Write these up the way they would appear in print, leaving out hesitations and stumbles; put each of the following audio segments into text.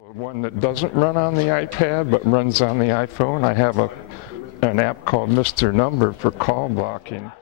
One that doesn't run on the iPad but runs on the iPhone. I have an app called Mr. Number for call blocking.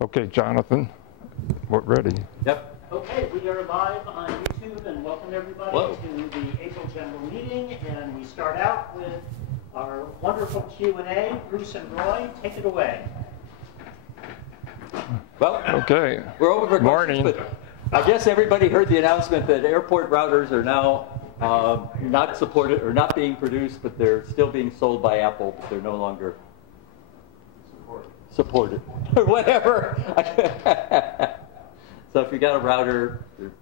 Okay, Jonathan, we're ready. Yep. Okay, we are live on YouTube, and welcome everybody Hello. to the April General Meeting. And we start out with our wonderful Q&A. Bruce and Roy, take it away. Well, Okay. we're over for Morning. questions, but I guess everybody heard the announcement that airport routers are now not supported or not being produced, but they're still being sold by Apple, but they're no longer supported or whatever. So if you got a router, you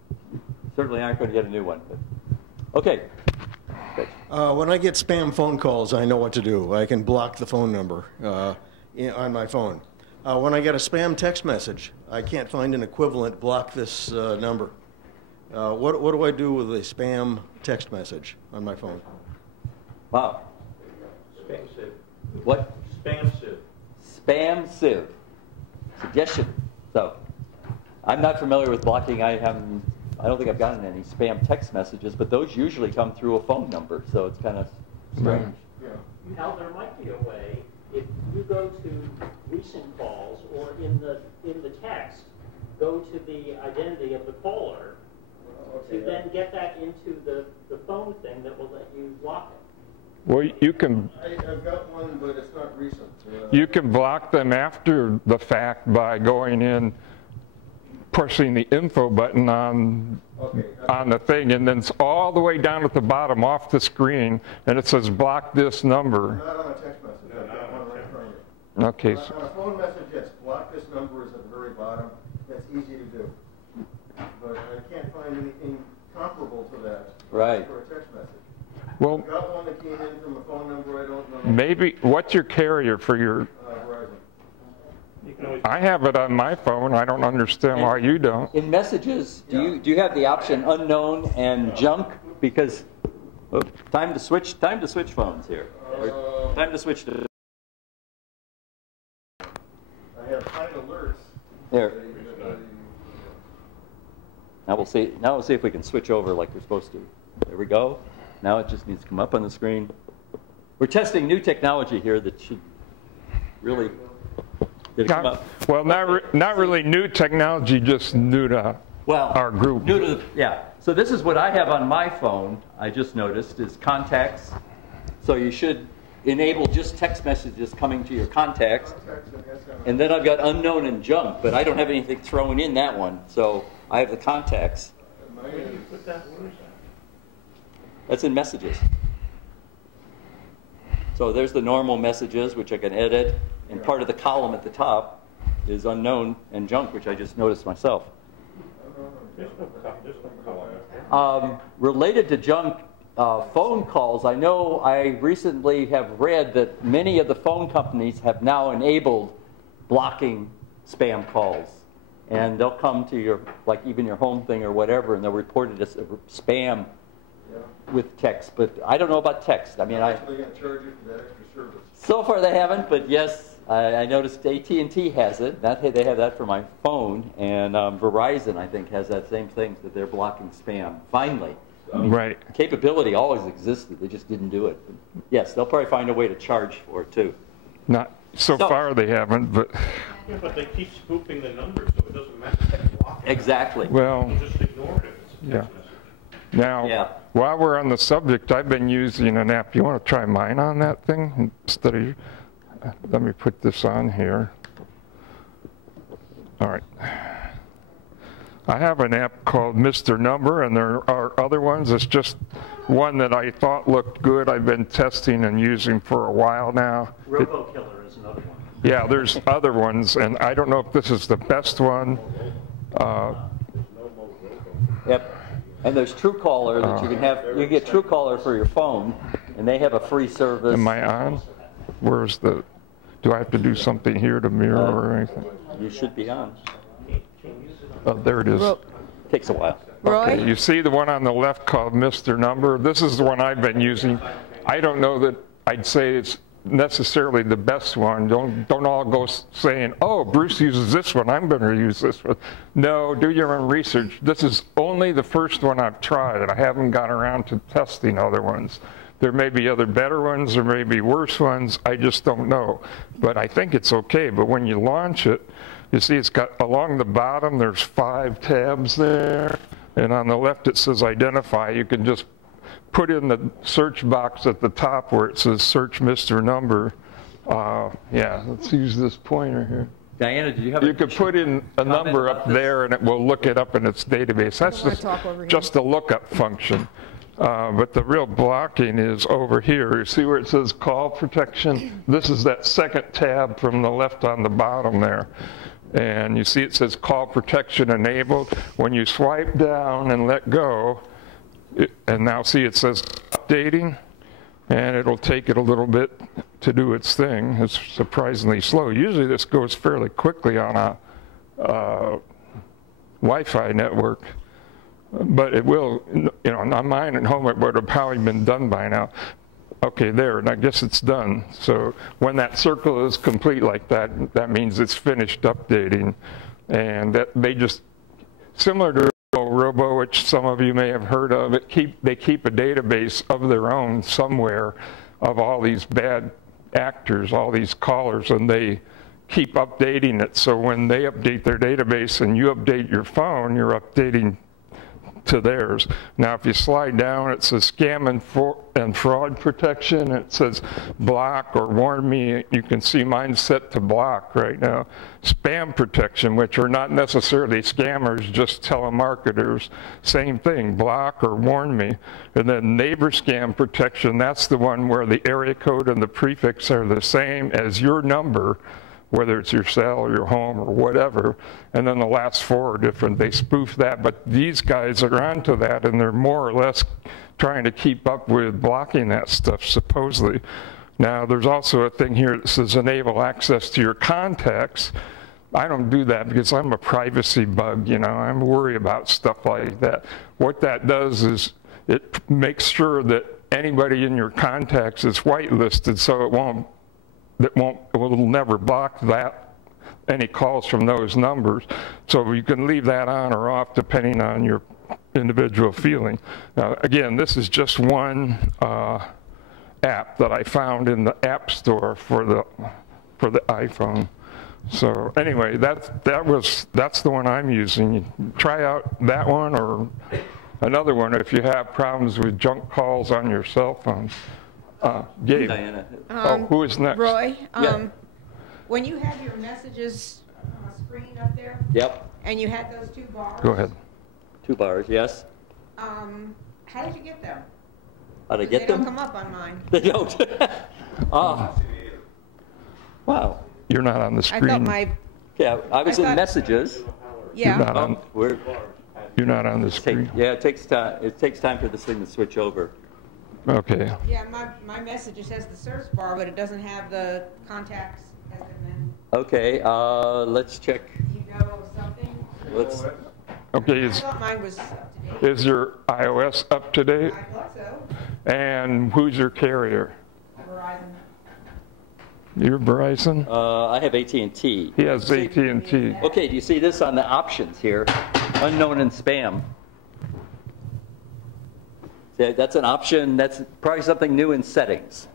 certainly aren't going to get a new one. But. Okay. When I get spam phone calls, I know what to do. I can block the phone number on my phone. When I get a spam text message, I can't find an equivalent. Block this number. What do I do with a spam text message on my phone? Wow. Spam sieve. What? Spam sieve. Spam sieve. Suggestion. So, I'm not familiar with blocking. I don't think I've gotten any spam text messages, but those usually come through a phone number, so it's kind of strange. Yeah. Now, there might be a way, if you go to recent calls or in the text, go to the identity of the caller, to then get that into the phone thing that will let you block it. Well, you can. I've got one, but it's not recent. You can block them after the fact by going in, pushing the info button on the thing, and then it's all the way down at the bottom off the screen, and it says block this number. Not on a text message. I've got one right in front of you. Okay. On a phone message, yes, block this number is at the very bottom. That's easy to do. But I can't find anything comparable to that for a text message. Well, I've got one that came in from a phone number I don't know. maybe, what's your carrier for your? Verizon. I have it on my phone. I don't understand why you don't. In messages, do you have the option unknown and junk? Because time to switch phones here. Or time to switch to. I have hide alerts. There. Now we'll see if we can switch over like we're supposed to. There we go. Now it just needs to come up on the screen. We're testing new technology here that should really. Did it come up? Well, not really new technology, just new to our group. New to yeah. So this is what I have on my phone. I just noticed is contacts. So you should enable just text messages coming to your contacts. And then I've got unknown and junk, but I don't have anything thrown in that one. So I have the contacts. Where do you put that? Where is that? That's in messages. So there's the normal messages, which I can edit, and part of the column at the top is unknown and junk, which I just noticed myself. Related to junk phone calls, I know I recently have read that many of the phone companies have now enabled blocking spam calls. And they'll come to your, like even your home thing or whatever, and they'll report it as spam with text. But I don't know about text. I mean, They're going to charge you for that extra service. So far they haven't, but yes, I noticed AT&T has it. They have that for my phone, and Verizon, I think, has that same thing, that they're blocking spam. Finally. I mean, right. Capability always existed. They just didn't do it. But yes, they'll probably find a way to charge for it, too. Not so far they haven't, but. Yeah, but they keep spoofing the numbers, so it doesn't matter. Exactly. Well, Just ignore it if it's a text message. Now, while we're on the subject, I've been using an app. You want to try mine on that thing instead of? Let me put this on here. All right. I have an app called Mr. Number, and there are other ones. It's just one that I thought looked good. I've been testing and using for a while now. RoboKiller is another one. Yeah, there's other ones, and I don't know if this is the best one. Yep. And there's Truecaller that you can have. You get Truecaller for your phone, and they have a free service. Am I on? Where's the? Do I have to do something here to mirror or anything? You should be on. Oh, there it is. Takes a while. Okay, you see the one on the left called Mr. Number? This is the one I've been using. I don't know that I'd say it's necessarily the best one. Don't all go saying, oh, Bruce uses this one, I'm going to use this one. No, do your own research. This is only the first one I've tried. I haven't got around to testing other ones. There may be other better ones, there may be worse ones, I just don't know. But I think it's okay, but when you launch it, you see it's got, along the bottom, there's 5 tabs there, and on the left it says identify. You can just put in the search box at the top where it says search Mr. Number. Yeah, let's use this pointer here. Diana, did you have? You could put in a number up there, and it will look it up in its database. That's just a lookup function. But the real blocking is over here. You see where it says call protection? This is that second tab from the left on the bottom there. And you see it says call protection enabled. When you swipe down and let go, and now see it says updating. and it'll take it a little bit to do its thing. It's surprisingly slow. Usually this goes fairly quickly on a Wi-Fi network, but it will, you know, on mine at home it would have probably been done by now. Okay, there, and I guess it's done. So when that circle is complete like that, that means it's finished updating. And that they just, similar to Robo, which some of you may have heard of, they keep a database of their own somewhere of all these bad actors, all these callers, and they keep updating it. So when they update their database and you update your phone, you're updating to theirs. Now, if you slide down, it says scam and fraud protection. It says block or warn me. You can see mine set to block right now. Spam protection, which are not necessarily scammers, just telemarketers. Same thing, block or warn me. And then neighbor scam protection, that's the one where the area code and the prefix are the same as your number, whether it's your cell or your home or whatever, and then the last four are different. They spoof that, but these guys are onto that, and they're more or less trying to keep up with blocking that stuff, supposedly. Now, there's also a thing here that says enable access to your contacts. I don't do that because I'm a privacy bug, you know, I'm worried about stuff like that. What that does is it makes sure that anybody in your contacts is whitelisted, so it will never block any calls from those numbers. So you can leave that on or off depending on your individual feeling. Now, again, this is just one app that I found in the App Store for the iPhone. So anyway, that's the one I'm using. Try out that one or another one if you have problems with junk calls on your cell phone. Gabe. Diana. Who is next? Roy, Yeah. when you had your messages screen up there, Yep. and you had those two bars. Go ahead. 2 bars, yes. How did you get them? How to get They them? don't come up on mine. They don't. Wow. You're not on the I screen. thought my, Yeah, I was I in thought- messages. yeah. You're not on, you're not on the screen. Yeah, it takes time. It takes time for this thing to switch over. Okay. Yeah, my messages has the search bar, but it doesn't have the contacts as in then. Okay, let's check. You know something? Let's. Okay, I thought mine was up to date. is your iOS up to date? I thought so. And who's your carrier? Verizon. You're Verizon? I have AT&T. He has AT&T. Okay, do you see this on the options here? Unknown and spam. That's an option. That's probably something new in settings.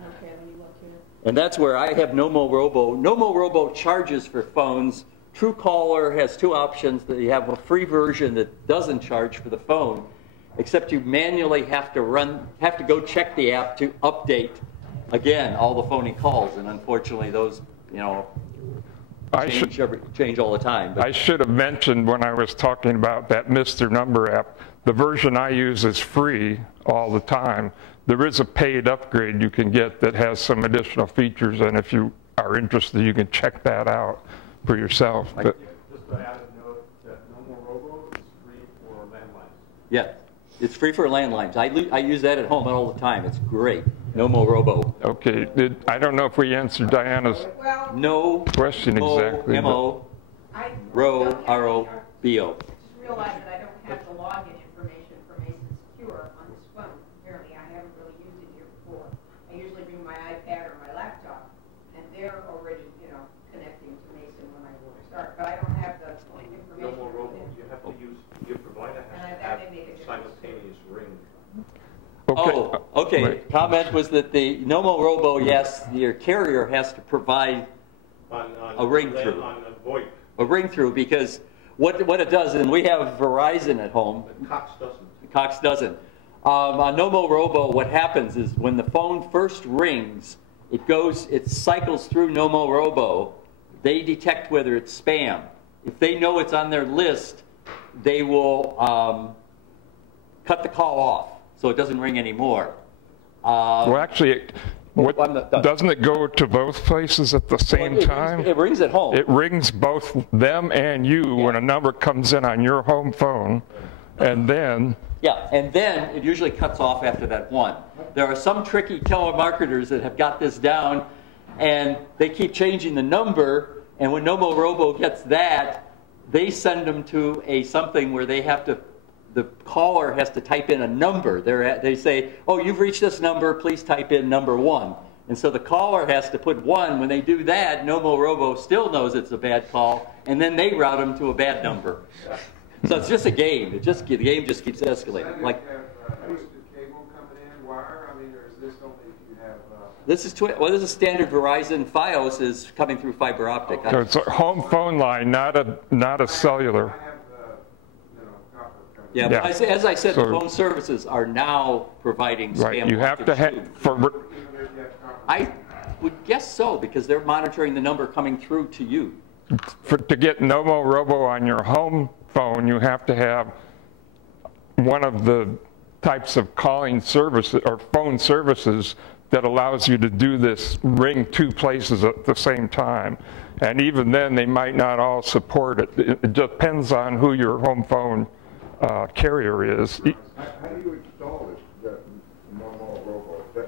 Okay, let me look here. And that's where I have Nomo Robo. Nomo Robo charges for phones. Truecaller has 2 options. That you have a free version that doesn't charge for the phone, except you manually have to go check the app to update again all the phony calls. And unfortunately, those change all the time. But I should have mentioned when I was talking about that Mr. Number app, the version I use is free all the time. There is a paid upgrade you can get that has some additional features, and if you are interested, you can check that out for yourself. But, Just to add a note that Nomo Robo is free for landlines. yeah, it's free for landlines. I use that at home all the time. It's great. Nomo Robo. okay, I don't know if we answered Diana's Well, No question exactly. M-O, I Ro, R-O-B-O. just realized that I don't have the login information for Mason Secure on this phone. Apparently, I haven't really used it here before. I usually bring my iPad or my laptop, and they're already, connecting to Mason when I start. But I don't have the information. Nomo Robo, you have to use, your provider has to that have may make a difference. simultaneous ring. Oh, okay. Right. Comment was that the Nomo Robo, yes, your carrier has to provide On A ring through. On a VoIP, a ring through, because what it does, and we have Verizon at home, but Cox doesn't. Cox doesn't. On Nomo Robo, what happens is when the phone first rings, it cycles through Nomo Robo. They detect whether it's spam. If they know it's on their list, they will cut the call off so it doesn't ring anymore. Well, actually, I'm not done. doesn't it go to both places at the same time? It rings at home. It rings both them and you when a number comes in on your home phone. And then? Yeah, and then it usually cuts off after that 1. There are some tricky telemarketers that have got this down, and they keep changing the number, and when NomoRobo gets that, they send them to something where they have to, the caller has to type in a number. They say, oh, you've reached this number, please type in number 1. And so the caller has to put 1. When they do that, NomoRobo still knows it's a bad call, and then they route them to a bad number. So it's just a game. The game just keeps escalating. Like, cable coming in, wire? I mean, or is this only if you have? This is standard Verizon. FiOS is coming through fiber optic. So it's a home phone line, not a cellular. I have copper coming Yeah, Yeah. but as I said, So- the phone services are now providing spam Right. You have to blockage have too. I would guess so, because they're monitoring the number coming through to you. To get NomoRobo on your home phone, you have to have one of the types of calling services or phone services that allows you to do this, ring 2 places at the same time. And even then, they might not all support it. It depends on who your home phone carrier is. How do you install this NomoRobo?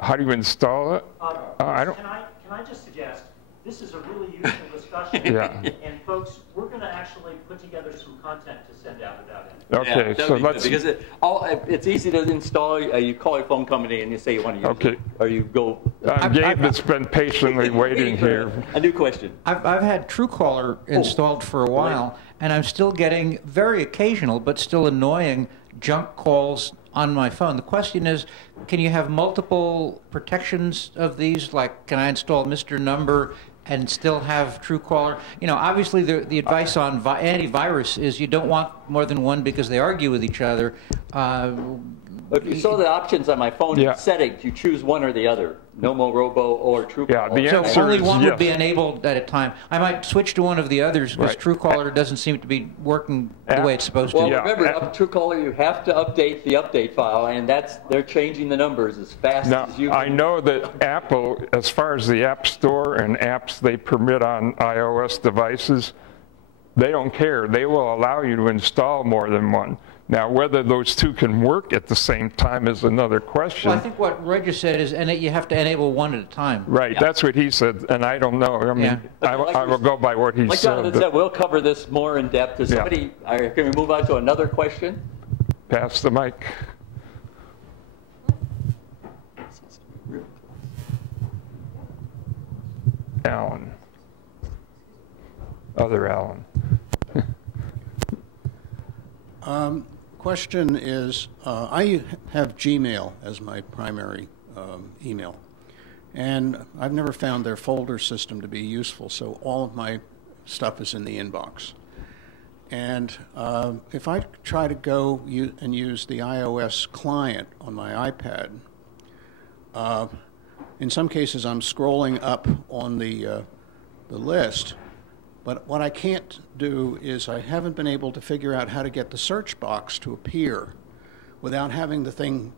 How do you install it? I don't. Can I just suggest, this is a really useful discussion. Yeah. And folks, we're going to actually put together some content to send out about it. Okay, Yeah, so be let's. good, because it's easy to install. You call your phone company and you say you want to use Okay. it, or you go. Gabe has been patiently waiting here. A new question. I've had Truecaller installed for a while, and I'm still getting very occasional, but still annoying junk calls on my phone. The question is, can you have multiple protections of these? Like, can I install Mr. Number and still have Truecaller? You know, obviously the advice on antivirus is you don't want more than one because they argue with each other. If you saw the options on my phone Yeah. settings, you choose one or the other, NomoRobo or Truecaller. Yeah, the So answer only is one would be yes. enabled at a time. I might switch to one of the others because Right. Truecaller doesn't seem to be working the way it's supposed Well, to. Yeah. remember, Truecaller, you have to update the update file, and they're changing the numbers as fast Now, as you I can. know that Apple, as far as the App Store and apps they permit on iOS devices, they don't care. They will allow you to install more than one. Now, whether those 2 can work at the same time is another question. Well, I think what Roy just said is you have to enable one at a time. Right, Yeah. that's what he said, and I don't know. I mean, Yeah. I will go by what he Like said. Jonathan but said, we'll cover this more in depth. Does Yeah. somebody, can we move on to another question? Pass the mic. Alan. Other Alan. Question is, I have Gmail as my primary email, and I've never found their folder system to be useful, so all of my stuff is in the inbox. And if I try to go and use the iOS client on my iPad, in some cases I'm scrolling up on the list, but what I can't do is I haven't been able to figure out how to get the search box to appear without having the thing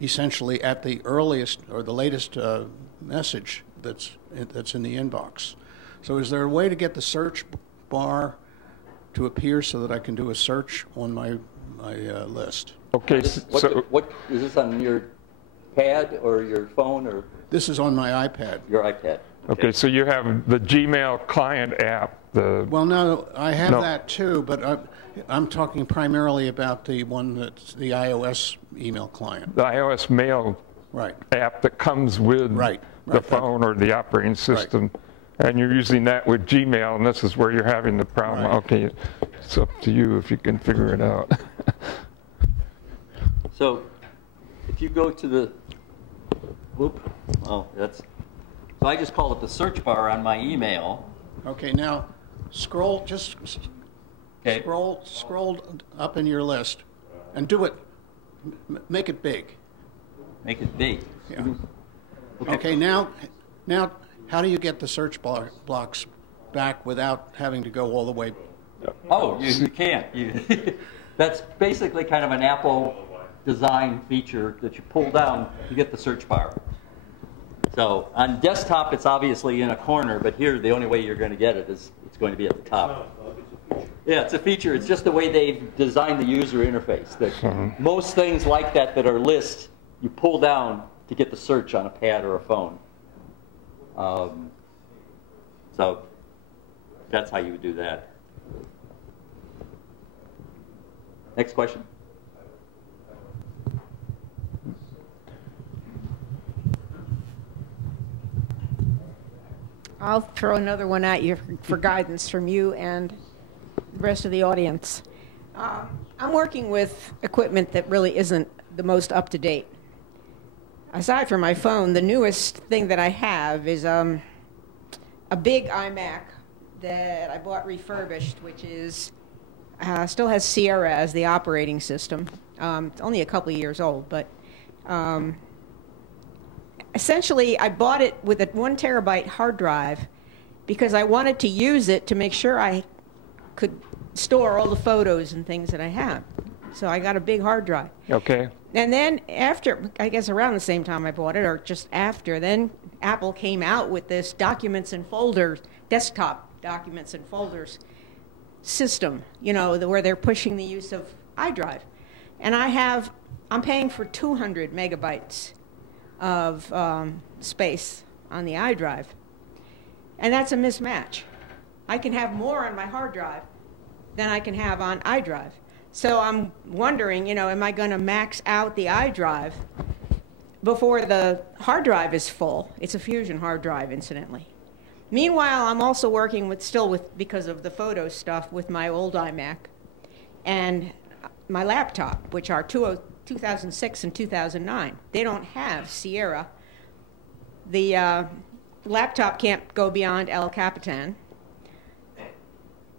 essentially at the earliest or the latest message that's in the inbox. So is there a way to get the search bar to appear so that I can do a search on my list? Okay, so What is this on your pad or your phone or This is on my iPad. your iPad? okay, so you have the Gmail client app. Well, no, I have No. that too, but I'm talking primarily about the one that's the iOS email client. The iOS Mail Right. app that comes with Right, the right. phone or the operating system. And you're using that with Gmail, and this is where you're having the problem. Right. Okay, it's up to you if you can figure it out. So if you go to the, so I just call it the search bar on my email. Okay, now scroll, just Okay. scroll up in your list and do it, make it big. Make it big. Yeah. Okay, now how do you get the search blocks back without having to go all the way? Oh, you can't. That's basically kind of an Apple design feature that you pull down to get the search bar. So on desktop, it's obviously in a corner, but here the only way you're going to get it is it's going to be at the top. Yeah, it's a feature. It's just the way they've designed the user interface. That most things like that that are lists, you pull down to get the search on a pad or a phone. So that's how you would do that. Next question. I'll throw another one at you for guidance from you and the rest of the audience. I'm working with equipment that really isn't the most up-to-date. Aside from my phone, the newest thing that I have is a big iMac that I bought refurbished, which is still has Sierra as the operating system. It's only a couple of years old, but essentially I bought it with a 1 terabyte hard drive because I wanted to use it to make sure I could store all the photos and things that I have. So I got a big hard drive. Okay. And then after, I guess around the same time I bought it, or just after, then Apple came out with this documents and folders, desktop documents and folders system, you know, where they're pushing the use of iDrive. And I'm paying for 200 megabytes of space on the iDrive. And that's a mismatch. I can have more on my hard drive than I can have on iDrive. So I'm wondering, you know, am I going to max out the iDrive before the hard drive is full? It's a Fusion hard drive, incidentally. Meanwhile, I'm also working because of the photo stuff, with my old iMac and my laptop, which are 2006 and 2009. They don't have Sierra. The laptop can't go beyond El Capitan.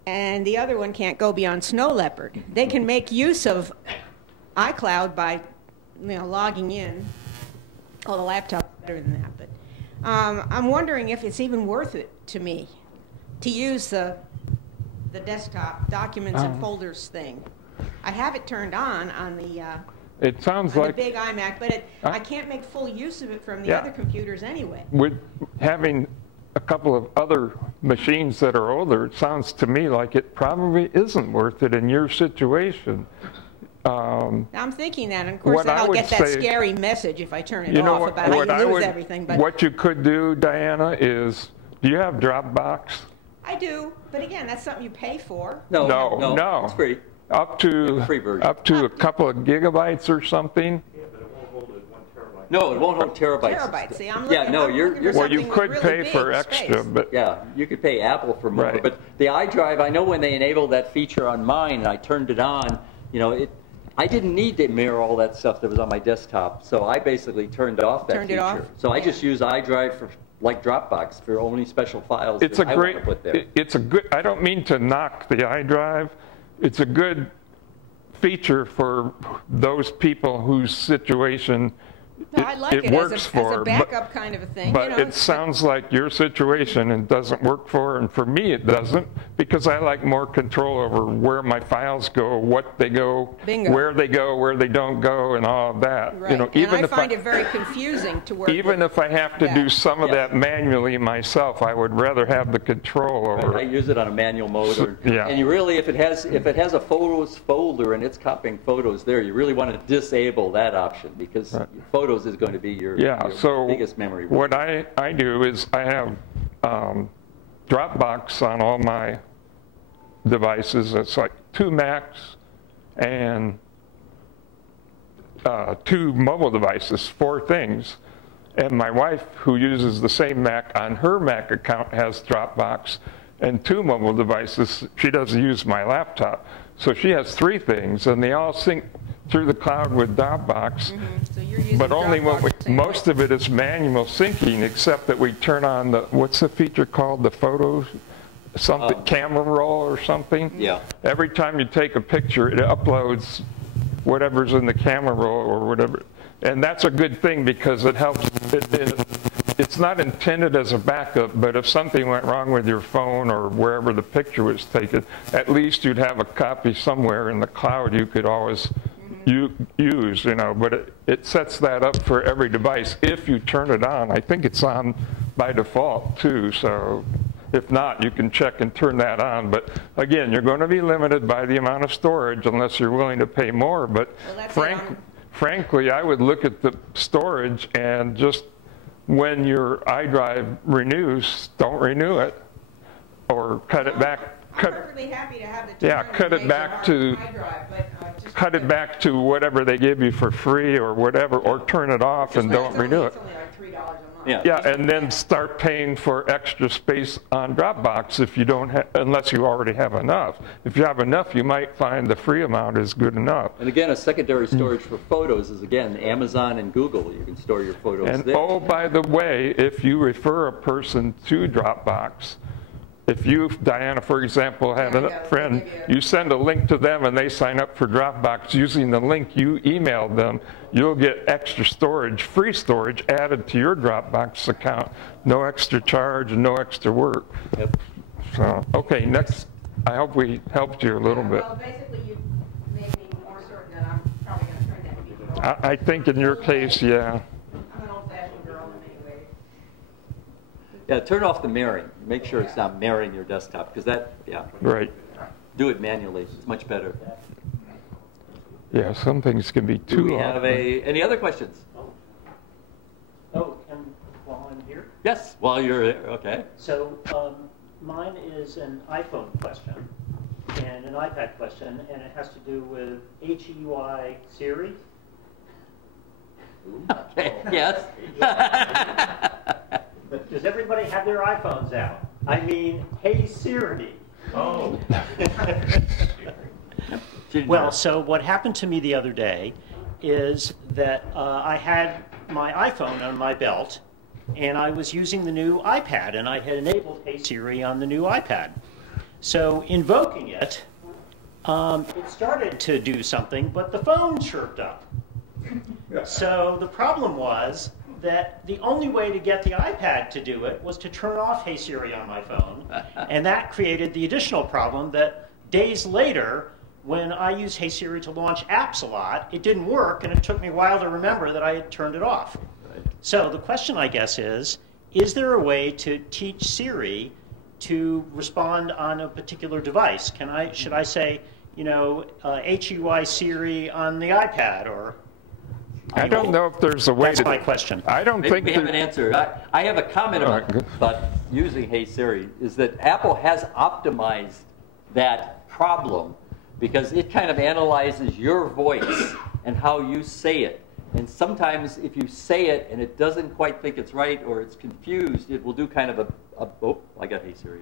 And the other one can't go beyond Snow Leopard. They can make use of iCloud by, you know, logging in. Oh, the laptop's better than that. But I'm wondering if it's even worth it to me to use the desktop documents and folders thing. I have it turned on the it sounds on like the big iMac, but I can't make full use of it from the other computers anyway. With having a couple of other machines that are older, it sounds to me like it probably isn't worth it in your situation. I'm thinking that, and of course then I'll get that scary message if I turn it off about how you lose everything. But what you could do, Diana, is, do you have Dropbox? I do, but again, that's something you pay for. No. It's free. Up to a couple of gigabytes or something. Yeah, but it won't hold it 1 terabyte. No, it won't hold terabytes. Terabytes. See, I'm looking, you're well, you could really pay for extra, space. but yeah, you could pay Apple for more. Right. But the iDrive, I know when they enabled that feature on mine and I turned it on, you know, I didn't need to mirror all that stuff that was on my desktop, so I basically turned off that feature. It off? So I just use iDrive for, like Dropbox, for only special files it's that a I great. want to put there. It's a good. I don't mean to knock the iDrive. It's a good feature for those people whose situation I like it works as a backup kind of a thing. But you know, it sounds like your situation and doesn't work for, and for me it doesn't, because I like more control over where my files go, what they go, where they don't go, and all of that. Right. You know, even and if I find it very confusing to work even with. if I have to do some of that manually myself, I would rather have the control over I it. use it on a manual mode. And you really, if it has a photos folder and it's copying photos there, you really want to disable that option, because photos is going to be your biggest memory. What I do is I have Dropbox on all my devices. It's like 2 Macs and 2 mobile devices, 4 things. And my wife, who uses the same Mac on her Mac account, has Dropbox and 2 mobile devices. She doesn't use my laptop. So she has 3 things, and they all sync through the cloud with Dropbox, So you're using but only Dropbox when most of it is manual syncing, except that we turn on the, what's the feature called, the photos, something, camera roll or something? Yeah. Every time you take a picture, it uploads whatever's in the camera roll or whatever. And that's a good thing, because it helps. It's not intended as a backup, but if something went wrong with your phone or wherever the picture was taken, at least you'd have a copy somewhere in the cloud you could always use, you know. But it sets that up for every device if you turn it on. I think it's on by default too, so If not, you can check and turn that on. But again, you're going to be limited by the amount of storage unless you're willing to pay more. But frankly, I would look at the storage and just when your iDrive renews, don't renew it or cut it back. I'm perfectly happy to have the cut it back to cut it back to whatever they give you for free or whatever, or turn it off and don't renew it. It's only like $3 a month. Yeah, and then start paying for extra space on Dropbox if you don't unless you already have enough. If you have enough, you might find the free amount is good enough. And again, a secondary storage for photos is, again, Amazon and Google. You can store your photos there. Oh, by the way, if you refer a person to Dropbox, if you, Diana, for example, had a friend, you send a link to them and they sign up for Dropbox using the link you emailed them, you'll get extra storage, free storage added to your Dropbox account. No extra charge and no extra work. Yep. So, okay, next. I hope we helped you a little bit. Well, basically, you made me more certain that I'm probably going to turn that feature off. I think in your case, yeah. I'm an old-fashioned girl in many ways. Yeah, turn off the mirroring. Make sure it's not mirroring your desktop, because that, yeah. Right. Do it manually. It's much better. Yeah, some things can be too Do we have any other questions? Oh, and while I'm here? Yes, while you're there, okay. So mine is an iPhone question and an iPad question, and it has to do with HEY Siri. Okay, yes. Does everybody have their iPhones out? I mean, hey Siri. Oh. Well, so what happened to me the other day is that I had my iPhone on my belt, and I was using the new iPad, and I had enabled Hey Siri on the new iPad. So invoking it, it started to do something, but the phone chirped up. So the problem was that the only way to get the iPad to do it was to turn off Hey Siri on my phone, and that created the additional problem that days later, when I used Hey Siri to launch apps a lot, it didn't work, and it took me a while to remember that I had turned it off. Right. So the question, I guess, is there a way to teach Siri to respond on a particular device? Should I say, you know, HEY Siri on the iPad, or? I don't know if there's a way That's my question. I don't think we have an answer. I have a comment about using Hey Siri, is that Apple has optimized that problem because it kind of analyzes your voice and how you say it. And sometimes if you say it and it doesn't quite think it's right or it's confused, it will do kind of oh, I got Hey Siri.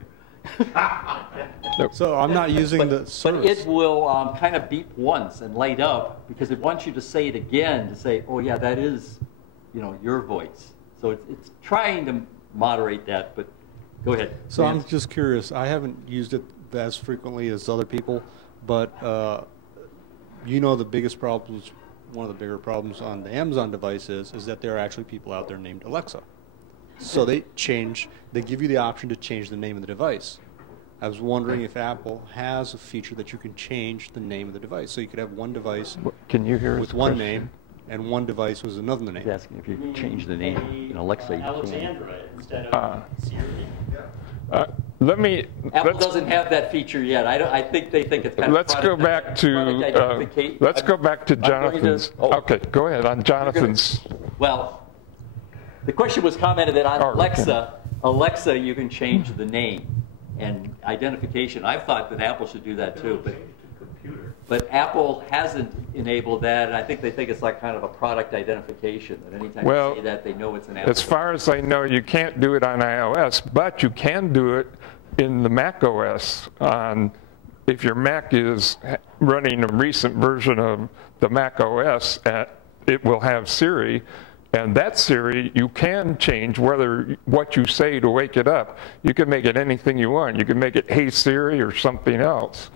So I'm not using the service. But it will kind of beep once and light up because it wants you to say it again to say, oh yeah, that is, you know, your voice. So it's trying to moderate that, but go ahead. So I'm just curious. I haven't used it as frequently as other people, but you know the biggest problems, one of the bigger problems on the Amazon devices is that there are actually people out there named Alexa. So they give you the option to change the name of the device. I was wondering if Apple has a feature that you can change the name of the device. So you could have one device with one name and one device with another name. He's asking if you change the name in Alexa. Alexandra instead of Siri. Apple doesn't have that feature yet. I think they think it's kind let's of go back to Jonathan's. Okay, go ahead on Jonathan's. Well, the question was commented that on Alexa, you can change the name and identification. I thought that Apple should do that too, but Apple hasn't enabled that, and I think they think it's like kind of a product identification. That anytime you say that, they know it's an Apple. As far as I know, you can't do it on iOS, but you can do it in the Mac OS. If your Mac is running a recent version of the Mac OS, it will have Siri. And that Siri, you can change what you say to wake it up. You can make it anything you want. You can make it Hey Siri or something else.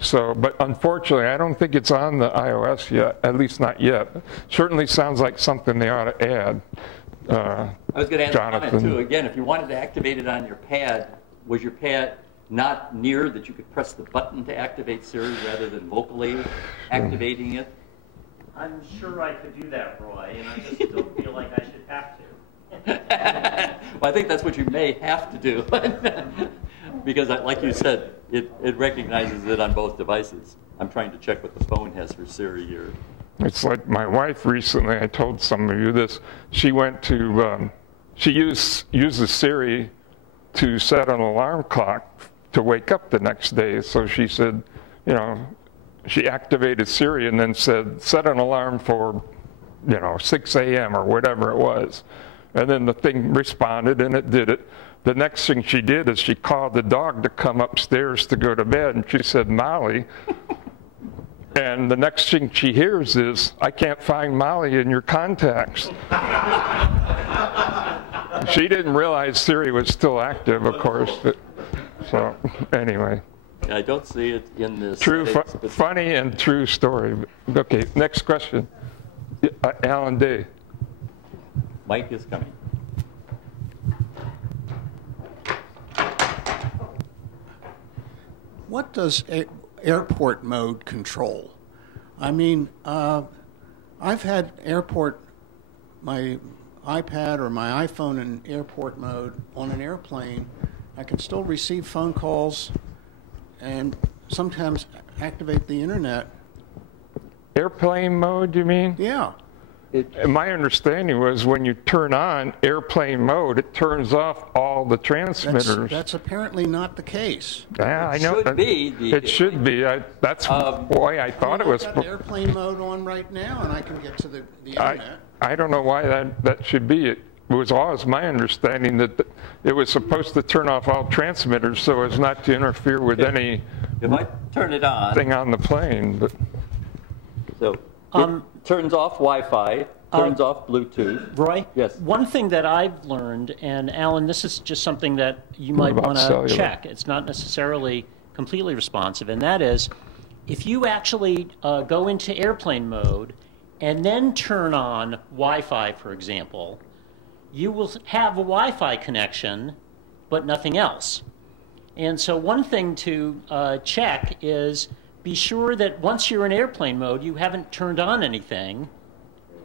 So, but unfortunately, I don't think it's on the iOS yet, at least not yet. Certainly sounds like something they ought to add. I was going to answer a comment too. Again, if you wanted to activate it on your pad, was your pad not near that you could press the button to activate Siri rather than vocally activating it? I'm sure I could do that, Roy, and I just don't feel like I should have to. I think that's what you may have to do. Because, like you said, it recognizes it on both devices. I'm trying to check what the phone has for Siri here. It's like my wife recently, I told some of you this, she went to, she uses Siri to set an alarm clock to wake up the next day. So she said, you know, she activated Siri and then said, set an alarm for, you know, 6 a.m. or whatever it was. And then the thing responded and it did it. The next thing she did is she called the dog to come upstairs to go to bed, and she said, Molly. And the next thing she hears is, I can't find Molly in your contacts. She didn't realize Siri was still active, of course. But, so, anyway. I don't see it in this. True, funny and true story. Okay, next question. Alan Day. Mike is coming. What does airport mode control? I mean, I've had my iPad or my iPhone in airport mode on an airplane. I can still receive phone calls and sometimes activate the internet. Airplane mode, you mean? Yeah. My understanding was when you turn on airplane mode, it turns off all the transmitters. That's apparently not the case. Yeah, I know. It should be. That's why I thought it was. I've got airplane mode on right now, and I can get to the internet. I don't know why that should be. It was always my understanding that it was supposed to turn off all transmitters so as not to interfere with any. If I turn it on. Thing on the plane, but. So. Turns off Wi-Fi, turns off Bluetooth. Roy? Yes. One thing that I've learned, and Alan, this is just something that you might want to check. It's not necessarily completely responsive, and that is, if you actually go into airplane mode and then turn on Wi-Fi, for example, you will have a Wi-Fi connection, but nothing else. And so one thing to check is, be sure that once you're in airplane mode, you haven't turned on anything.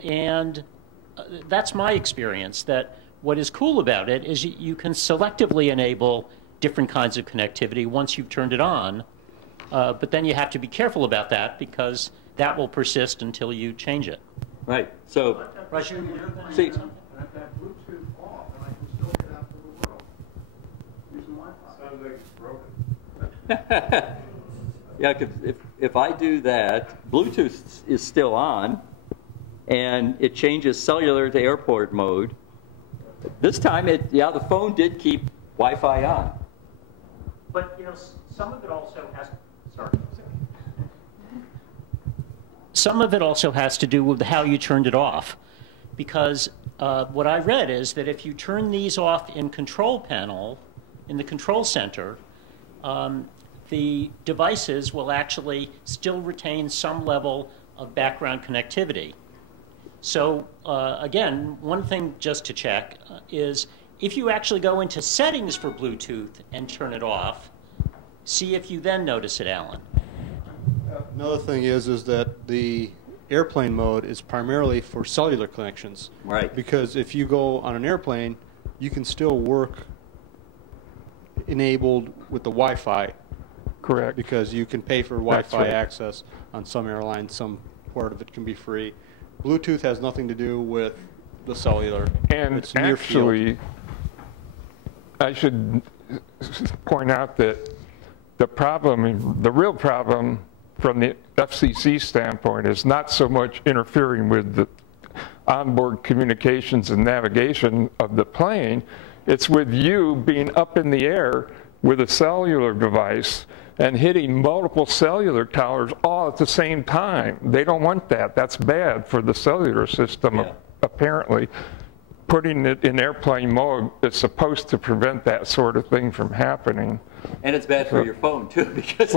And that's my experience, that what is cool about it is you can selectively enable different kinds of connectivity once you've turned it on. But then you have to be careful about that because that will persist until you change it. Right. So, see, I've got Bluetooth off, and I can still get out to the world using Wi-Fi. Sounds like it's broken. Yeah, because if I do that, Bluetooth is still on, and it changes cellular to airport mode. This time, the phone did keep Wi-Fi on. But, you know, some of it also has, Some of it also has to do with how you turned it off. Because what I read is that if you turn these off in control panel, in the control center, the devices will actually still retain some level of background connectivity. So again, one thing just to check is if you actually go into settings for Bluetooth and turn it off, see if you then notice it, Alan. Another thing is that the airplane mode is primarily for cellular connections. Right. Because if you go on an airplane, you can still work enabled with the Wi-Fi. Correct. Because you can pay for Wi-Fi access on some airlines. Some part of it can be free. Bluetooth has nothing to do with the cellular. And it's near actually, field. I should point out that the real problem from the FCC standpoint is not so much interfering with the onboard communications and navigation of the plane. It's with you being up in the air with a cellular device and hitting multiple cellular towers all at the same time. They don't want that. That's bad for the cellular system, apparently. Putting it in airplane mode is supposed to prevent that sort of thing from happening. And it's bad for your phone, too, because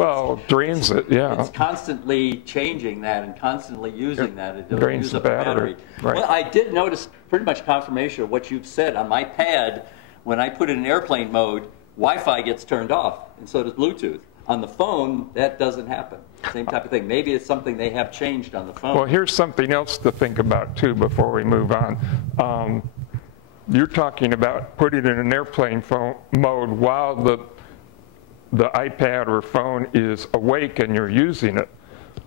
drains it, yeah. It's constantly changing that and constantly using that. It drains use the up the battery. Right. Well, I did notice pretty much confirmation of what you've said. On my pad, when I put it in airplane mode, Wi-Fi gets turned off, and so does Bluetooth. On the phone, that doesn't happen. Same type of thing. Maybe it's something they have changed on the phone. Well, here's something else to think about, too, before we move on. you're talking about putting it in airplane mode while the iPad or phone is awake and you're using it.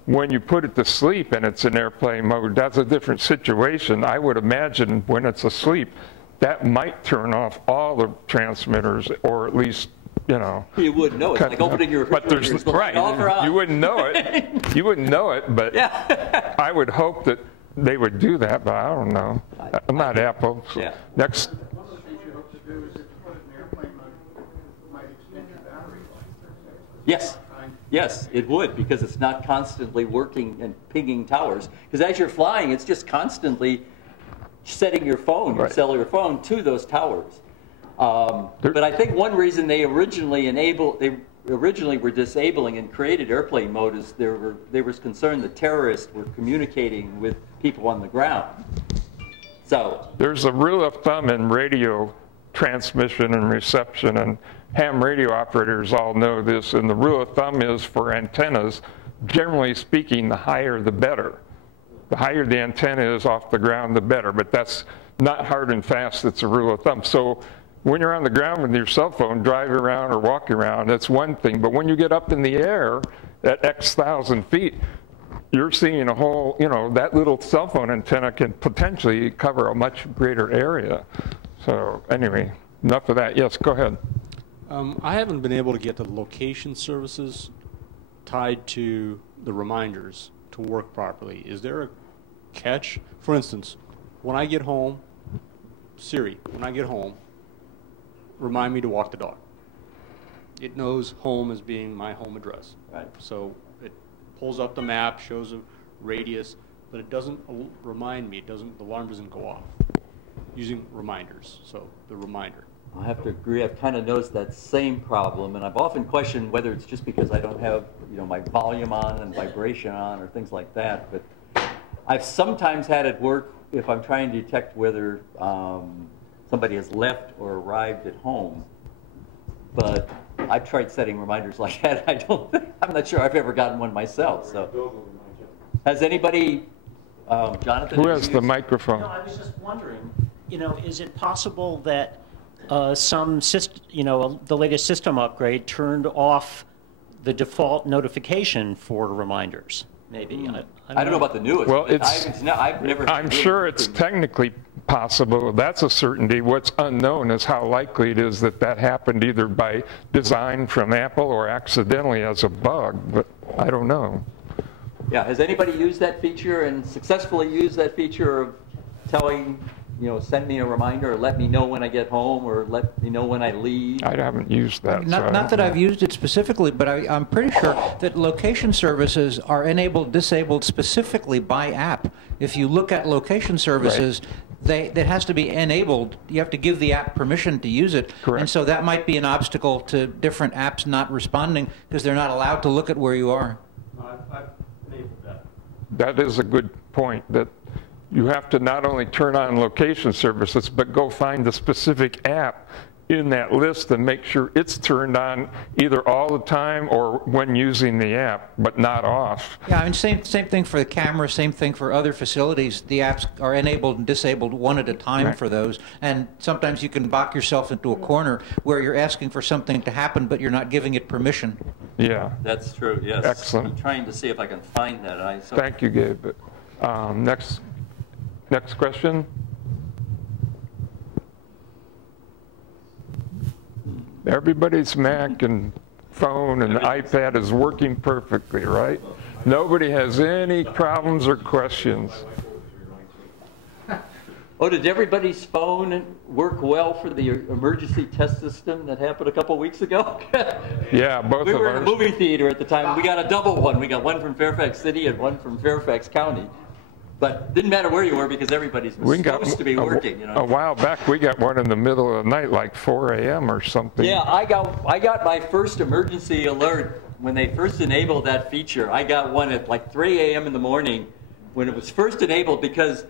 When you put it to sleep and it's in airplane mode, that's a different situation. I would imagine when it's asleep, that might turn off all the transmitters, or at least, you know. You wouldn't know. It's like opening your refrigerator. Right. You wouldn't know it. You wouldn't know it, but yeah. I would hope that they would do that, but I don't know. I'm not Apple. So. Yeah. Next. One of the things you hope to do is if you put it in airplane mode, it might extend your battery life. Yes. Yes, it would, because it's not constantly working and pinging towers. Because as you're flying, it's just constantly setting your phone, your cellular phone, to those towers. But I think one reason they originally were disabling and created airplane mode is they were concerned that terrorists were communicating with people on the ground. So there's a rule of thumb in radio transmission and reception, and ham radio operators all know this, and the rule of thumb is for antennas, generally speaking, the higher the better. The higher the antenna is off the ground, the better, but that's not hard and fast, it's a rule of thumb. So when you're on the ground with your cell phone, driving around or walking around, that's one thing, but when you get up in the air at X thousand feet, you're seeing a whole, you know, that little cell phone antenna can potentially cover a much greater area. So anyway, enough of that. Yes, go ahead. I haven't been able to get the location services tied to the reminders to work properly. Is there a catch? For instance, when I get home, Siri, when I get home, remind me to walk the dog. It knows home as being my home address. Right. So it pulls up the map, shows a radius, but it doesn't remind me. The alarm doesn't go off using reminders. So the reminder. I have to agree. I've kind of noticed that same problem, and I've often questioned whether it's just because I don't have, you know, my volume on and vibration on or things like that. But I've sometimes had it work if I'm trying to detect whether somebody has left or arrived at home. But I've tried setting reminders like that. I'm not sure I've ever gotten one myself. So, has anybody, Jonathan? Who has the microphone? No, I was just wondering. You know, is it possible that some system, you know, the latest system upgrade turned off the default notification for reminders? Maybe. I don't know about the newest. Well, I've never. I'm sure it's technically possible. That's a certainty. What's unknown is how likely it is that that happened either by design from Apple or accidentally as a bug. But I don't know. Yeah. Has anybody used that feature and successfully used that feature of telling, you know, send me a reminder or let me know when I get home or let me know when I leave? I haven't used that. Not that I've used it specifically, but I'm pretty sure that location services are enabled, disabled specifically by app. If you look at location services, that has to be enabled. You have to give the app permission to use it. Correct. And so that might be an obstacle to different apps not responding because they're not allowed to look at where you are. I've enabled that. That is a good point, that you have to not only turn on location services, but go find the specific app in that list and make sure it's turned on either all the time or when using the app, but not off. Yeah, I mean, same thing for the camera, same thing for other facilities. The apps are enabled and disabled one at a time for those. And sometimes you can box yourself into a corner where you're asking for something to happen, but you're not giving it permission. Yeah. That's true, yes. Excellent. I'm trying to see if I can find that. Thank you, Gabe. Next question. Everybody's Mac and phone and iPad is working perfectly, right? Nobody has any problems or questions. Oh, did everybody's phone work well for the emergency test system that happened a couple weeks ago? Yeah, both of ours. We were in a movie theater at the time. We got a double one. We got one from Fairfax City and one from Fairfax County. But didn't matter where you were because everybody's supposed to be working. You know? A while back, we got one in the middle of the night, like 4 a.m. or something. Yeah, I got my first emergency alert when they first enabled that feature. I got one at like 3 a.m. in the morning when it was first enabled, because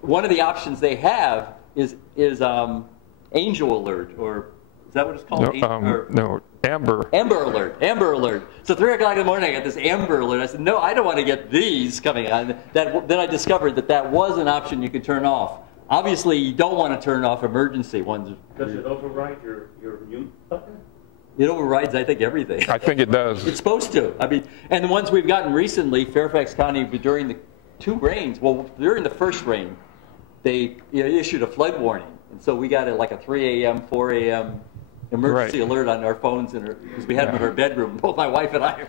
one of the options they have is Angel Alert, or is that what it's called? No, Amber. Amber Alert. Amber Alert. So 3 o'clock in the morning, I got this Amber Alert. I said, no, I don't want to get these coming on. Then I discovered that was an option you could turn off Obviously, you don't want to turn off emergency ones. Does it override your mute button? It overrides, I think, everything. I think it does. It's supposed to. I mean, and the ones we've gotten recently, Fairfax County, during the 2 rains, well, during the first rain, they issued a flood warning. And so we got like a 3 a.m., 4 a.m. emergency alert on our phones, because we had them in our bedroom. Both my wife and I,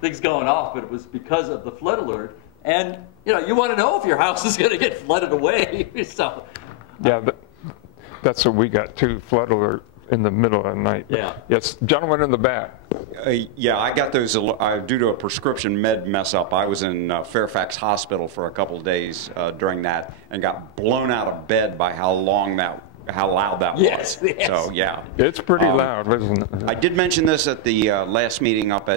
things going off, but it was because of the flood alert. And, you want to know if your house is going to get flooded away. So, yeah, that's what we got too, flood alert in the middle of the night. Yeah. Yes, gentleman in the back. Yeah, I got those due to a prescription med mess up. I was in Fairfax Hospital for a couple of days during that and got blown out of bed by how loud that was. Yes. So, yeah. It's pretty loud, isn't it? I did mention this at the last meeting up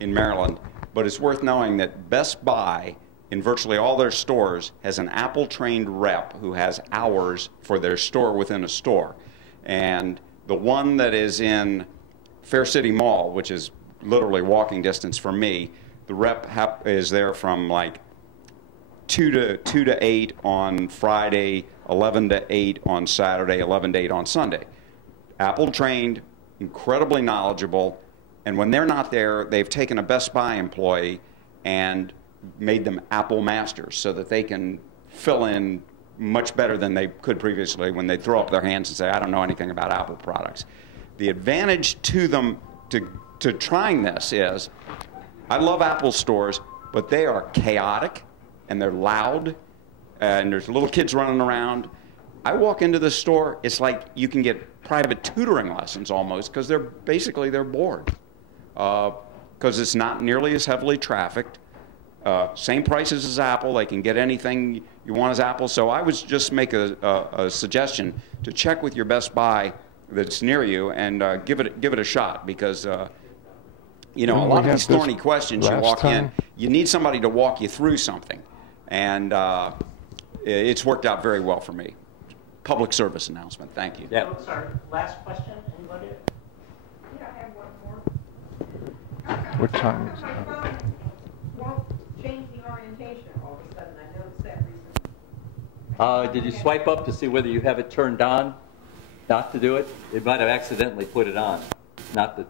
in Maryland, but it's worth knowing that Best Buy, in virtually all their stores, has an Apple-trained rep who has hours for their store within a store. And the one that is in Fair City Mall, which is literally walking distance from me, the rep is there from like 2 to 8 on Friday, 11 to 8 on Saturday, 11 to 8 on Sunday. Apple trained, incredibly knowledgeable, and when they're not there, they've taken a Best Buy employee and made them Apple masters so that they can fill in much better than they could previously when they throw up their hands and say, I don't know anything about Apple products. The advantage to them to trying this is, I love Apple stores, but they are chaotic and they're loud and there's little kids running around. I walk into the store, it's like you can get private tutoring lessons almost, because they're bored. Because it's not nearly as heavily trafficked. Same prices as Apple. They can get anything you want as Apple. So I would just make a suggestion to check with your Best Buy that's near you and give it a shot, because a lot of these thorny questions you walk in, you need somebody to walk you through something, and it's worked out very well for me. Public service announcement. Thank you. Yeah. Oh, sorry. Last question. Anybody? Yeah, I have one more. What time is My phone won't change the orientation all of a sudden. I noticed that recently. Did you swipe up to see whether you have it turned on? Not to do it? It might have accidentally put it on. Not that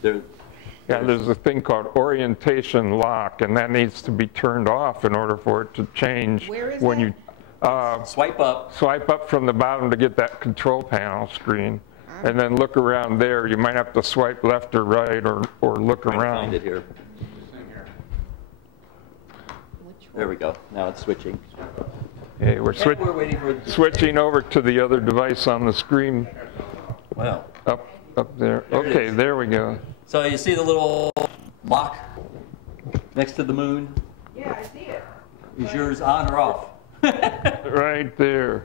there's a thing called orientation lock, and that needs to be turned off in order for it to change. Where is when that? you swipe up. Swipe up from the bottom to get that control panel screen, and then look around there. You might have to swipe left or right, or look around. Find it here. There we go. Now it's switching. Okay, we're waiting for switching over to the other device on the screen. Wow. Up there. Okay, there we go. So you see the little lock next to the moon? Yeah, I see it. Is yours on or off? Right there.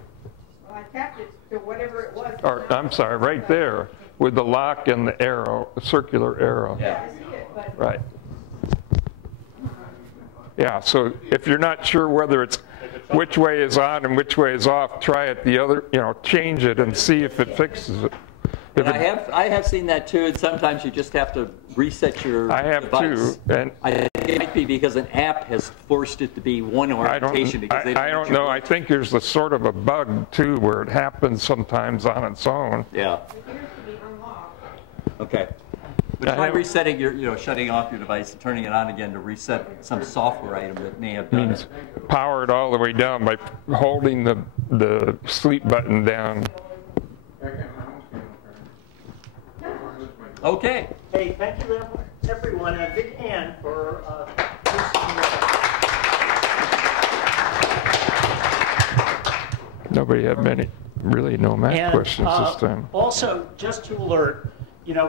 Well, I tapped it to whatever it was. Or, I'm sorry, right there with the lock and the arrow, the circular arrow. Yeah, I see it, but. Right. Yeah, so if you're not sure whether it's which way is on and which way is off, try it the other, change it and see if it fixes it. I have seen that too, and sometimes you just have to reset your I have device. too, and I think it might be because an app has forced it to be one orientation. I don't know. I think there's a sort of a bug too where it happens sometimes on its own. Yeah. It appears to be unlocked. Okay. But try resetting your, shutting off your device and turning it on again to reset some software item that may have done it. Power it all the way down by holding the sleep button down. Okay. Hey, thank you everyone, and a big hand for Nobody had no math questions this time. Also, just to alert,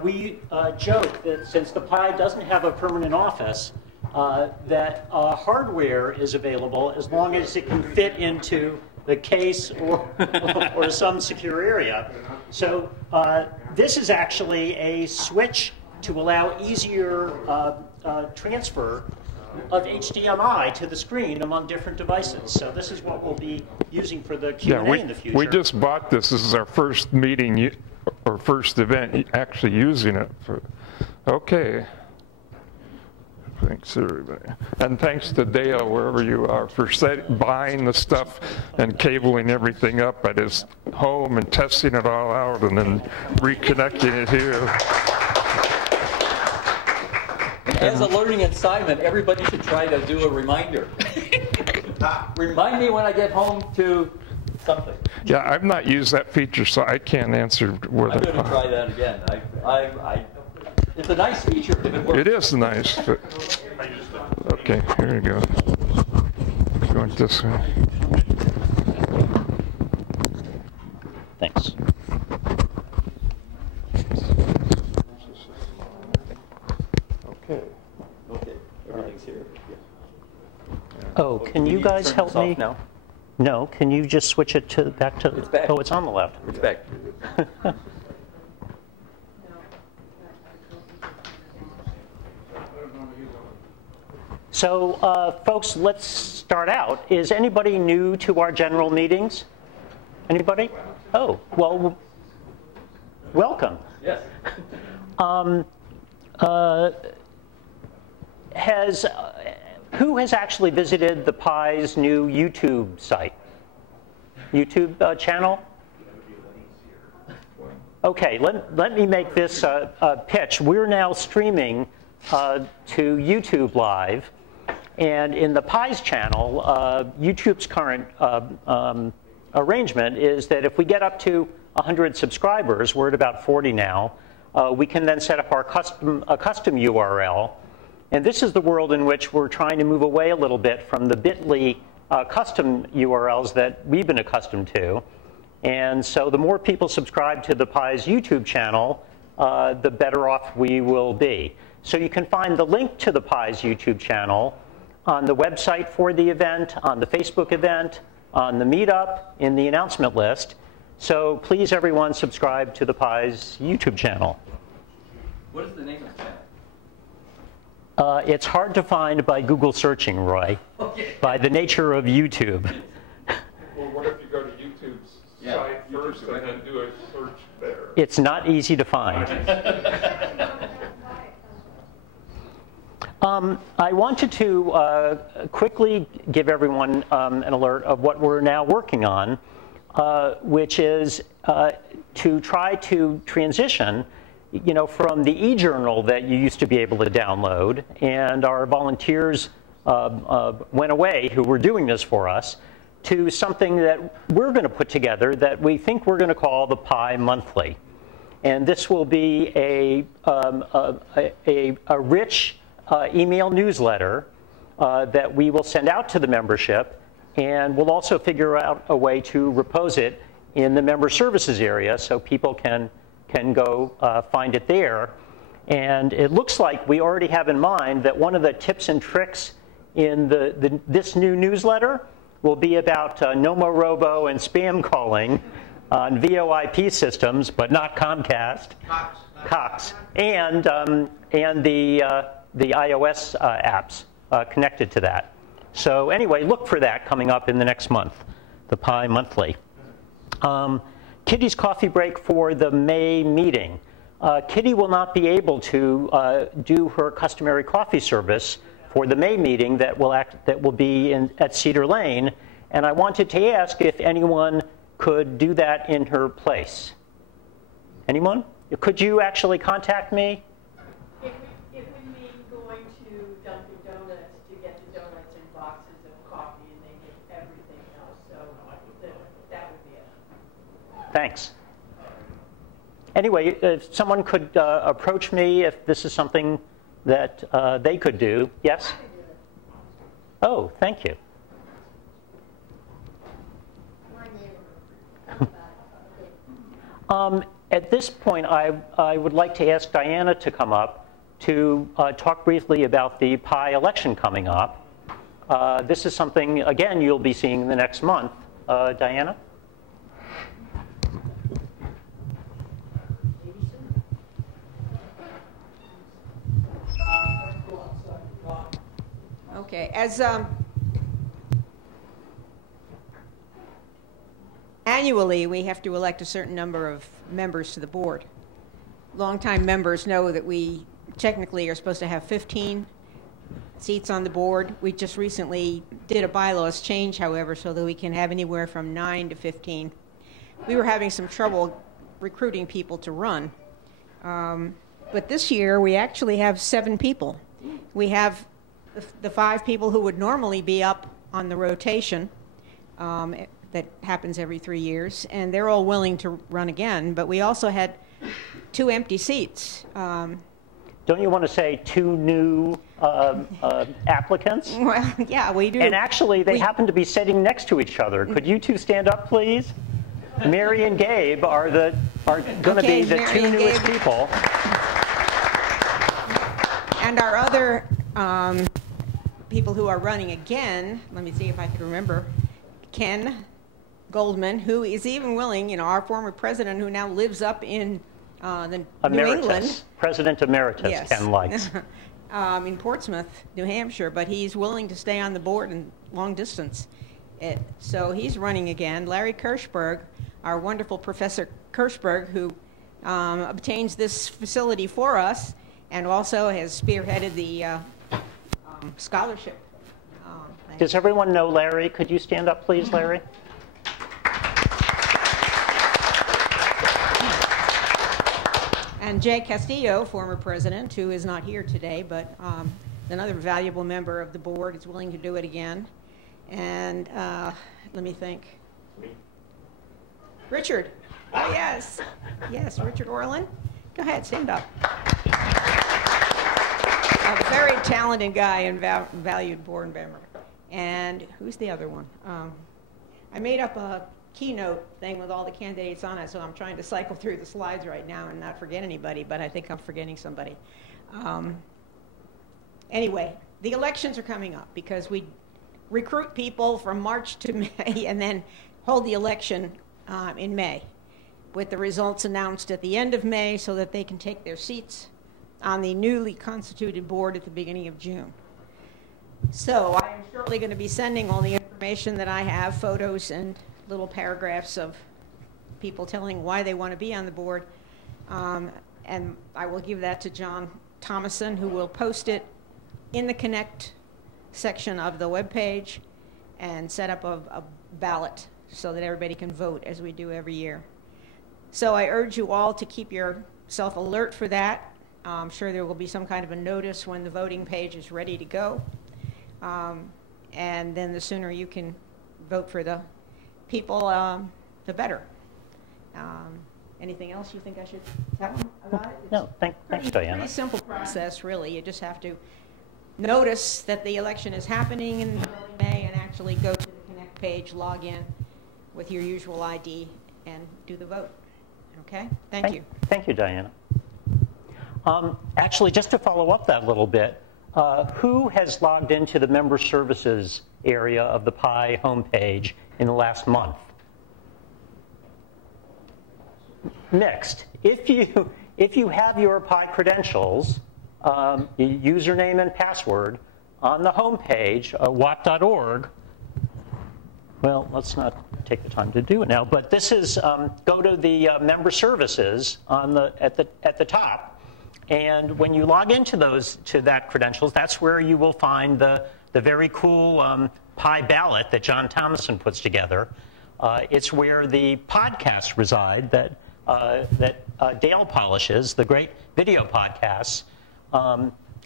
we joke that since the Pi doesn't have a permanent office, that hardware is available as long as it can fit into the case or some secure area. So this is actually a switch to allow easier transfer of HDMI to the screen among different devices. So this is what we'll be using for the Q&A in the future. We just bought this. This is our first meeting or first event actually using it. Okay. Thanks, everybody. And thanks to Dale, wherever you are, for buying the stuff and cabling everything up at his home and testing it all out and then reconnecting it here. As a learning assignment, everybody should try to do a reminder. Remind me when I get home to something. Yeah, I've not used that feature, so I can't answer whether. I'm going to try that again. It's a nice feature if it works. It is nice, but okay, here we go. Going this way. Thanks. Okay. Okay, everything's here. Oh, can you guys help me? Now? No, can you just switch it to back to? It's back. Oh, it's on the left. It's back. So, folks, let's start out. Is anybody new to our general meetings? Anybody? Oh, well, welcome. Yes. Who has actually visited the PI's new YouTube site? YouTube channel? Okay, let me make this a pitch. We're now streaming to YouTube Live. And in the PI's channel, YouTube's current arrangement is that if we get up to 100 subscribers, we're at about 40 now, we can then set up a custom URL. And this is the world in which we're trying to move away a little bit from the bit.ly custom URLs that we've been accustomed to. And so the more people subscribe to the PI's YouTube channel, the better off we will be. So you can find the link to the PI's YouTube channel on the website for the event, on the Facebook event, on the meetup, in the announcement list. So please, everyone, subscribe to the PI's YouTube channel. What is the name of the channel? It's hard to find by Google searching, Roy, by the nature of YouTube. Well, what if you go to YouTube's site first and then do a search there? It's not easy to find. I wanted to quickly give everyone an alert of what we're now working on, which is to try to transition from the e-journal that you used to be able to download, and our volunteers went away who were doing this for us, to something that we're going to put together that we think we're going to call the PI Monthly. And this will be a rich email newsletter that we will send out to the membership, and we'll also figure out a way to repose it in the member services area so people can go find it there. And it looks like we already have in mind that one of the tips and tricks in this new newsletter will be about Nomorobo and spam calling on VoIP systems, but not Comcast. Cox. And the iOS apps connected to that. So anyway, look for that coming up in the next month, the PI Monthly. Kitty's coffee break for the May meeting. Kitty will not be able to do her customary coffee service for the May meeting that will be at Cedar Lane, and I wanted to ask if anyone could do that in her place. Anyone? Could you actually contact me? It would mean going to Dunkin' Donuts to get the donuts and boxes of coffee, and they get everything else. So that would be it. Thanks. Anyway, if someone could approach me if this is something that they could do. Yes? Oh, thank you. At this point, I would like to ask Diana to come up to talk briefly about the PI election coming up. This is something, again, you'll be seeing in the next month. Diana? Okay, as annually, we have to elect a certain number of members to the board. Longtime members know that we technically are supposed to have 15, seats on the board. We just recently did a bylaws change, however, so that we can have anywhere from 9 to 15. We were having some trouble recruiting people to run. But this year, we actually have 7 people. We have the 5 people who would normally be up on the rotation that happens every 3 years, and they're all willing to run again. But we also had 2 empty seats. Don't you want to say 2 new applicants? Well, yeah, we do. And actually, they happen to be sitting next to each other. Could you 2 stand up, please? Mary and Gabe are going to be the Mary 2 and newest Gabe. people. And our other people who are running again, let me see if I can remember, Ken Goldman, who is even willing, you know, our former president who now lives up in New England. President Emeritus, yes. Ken likes. In Portsmouth, New Hampshire, but he's willing to stay on the board in long distance. So he's running again. Larry Kirschberg, our wonderful Professor Kirschberg, who obtains this facility for us and also has spearheaded the scholarship. Does everyone know Larry? Could you stand up, please, Larry? And Jay Castillo, former president, who is not here today, but another valuable member of the board, is willing to do it again. And let me think. Richard. Oh, yes. Yes, Richard Orland. Go ahead, stand up. A very talented guy and valued board member. And who's the other one? I made up a keynote thing with all the candidates on it, so I'm trying to cycle through the slides right now and not forget anybody, but I think I'm forgetting somebody. Anyway, the elections are coming up because we recruit people from March to May and then hold the election in May, with the results announced at the end of May so that they can take their seats on the newly constituted board at the beginning of June. So I am shortly going to be sending all the information that I have, photos and little paragraphs of people telling why they want to be on the board. And I will give that to John Thomason, who will post it in the Connect section of the webpage and set up a ballot so that everybody can vote as we do every year. So I urge you all to keep yourself alert for that. I'm sure there will be some kind of a notice when the voting page is ready to go. And then the sooner you can vote for the people, the better. Anything else you think I should tell them about it? No, thanks, Diana. Pretty simple process, really. You just have to notice that the election is happening in May and actually go to the Connect page, log in with your usual ID, and do the vote. Okay? Thank you. Thank you, Diana. Actually, just to follow up that little bit, who has logged into the member services area of the PI homepage in the last month? Mixed. If you have your PI credentials, username and password, on the homepage, watt.org, well, let's not take the time to do it now, but this is, go to the member services at the top. And when you log into that credentials, that's where you will find the very cool PI ballot that John Thomason puts together. It's where the podcasts reside that Dale polishes, the great video podcasts.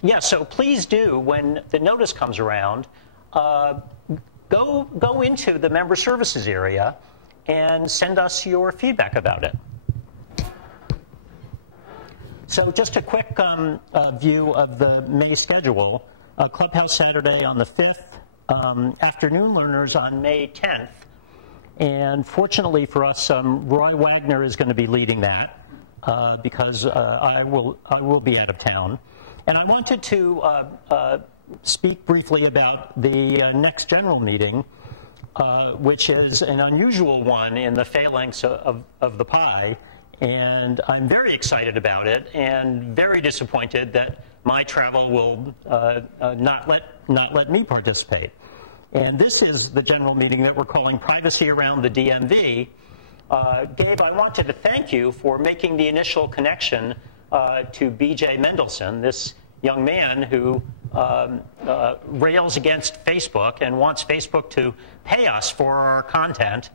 Yeah, so please do, when the notice comes around, go into the member services area and send us your feedback about it. So just a quick view of the May schedule. Clubhouse Saturday on the 5th, afternoon learners on May 10th. And fortunately for us, Roy Wagner is going to be leading that because I will be out of town. And I wanted to speak briefly about the next general meeting, which is an unusual one in the phalanx of the PI. And I'm very excited about it and very disappointed that my travel will not let me participate. And this is the general meeting that we're calling Privacy Around the DMV. Gabe, I wanted to thank you for making the initial connection to BJ Mendelson. This young man who rails against Facebook and wants Facebook to pay us for our content,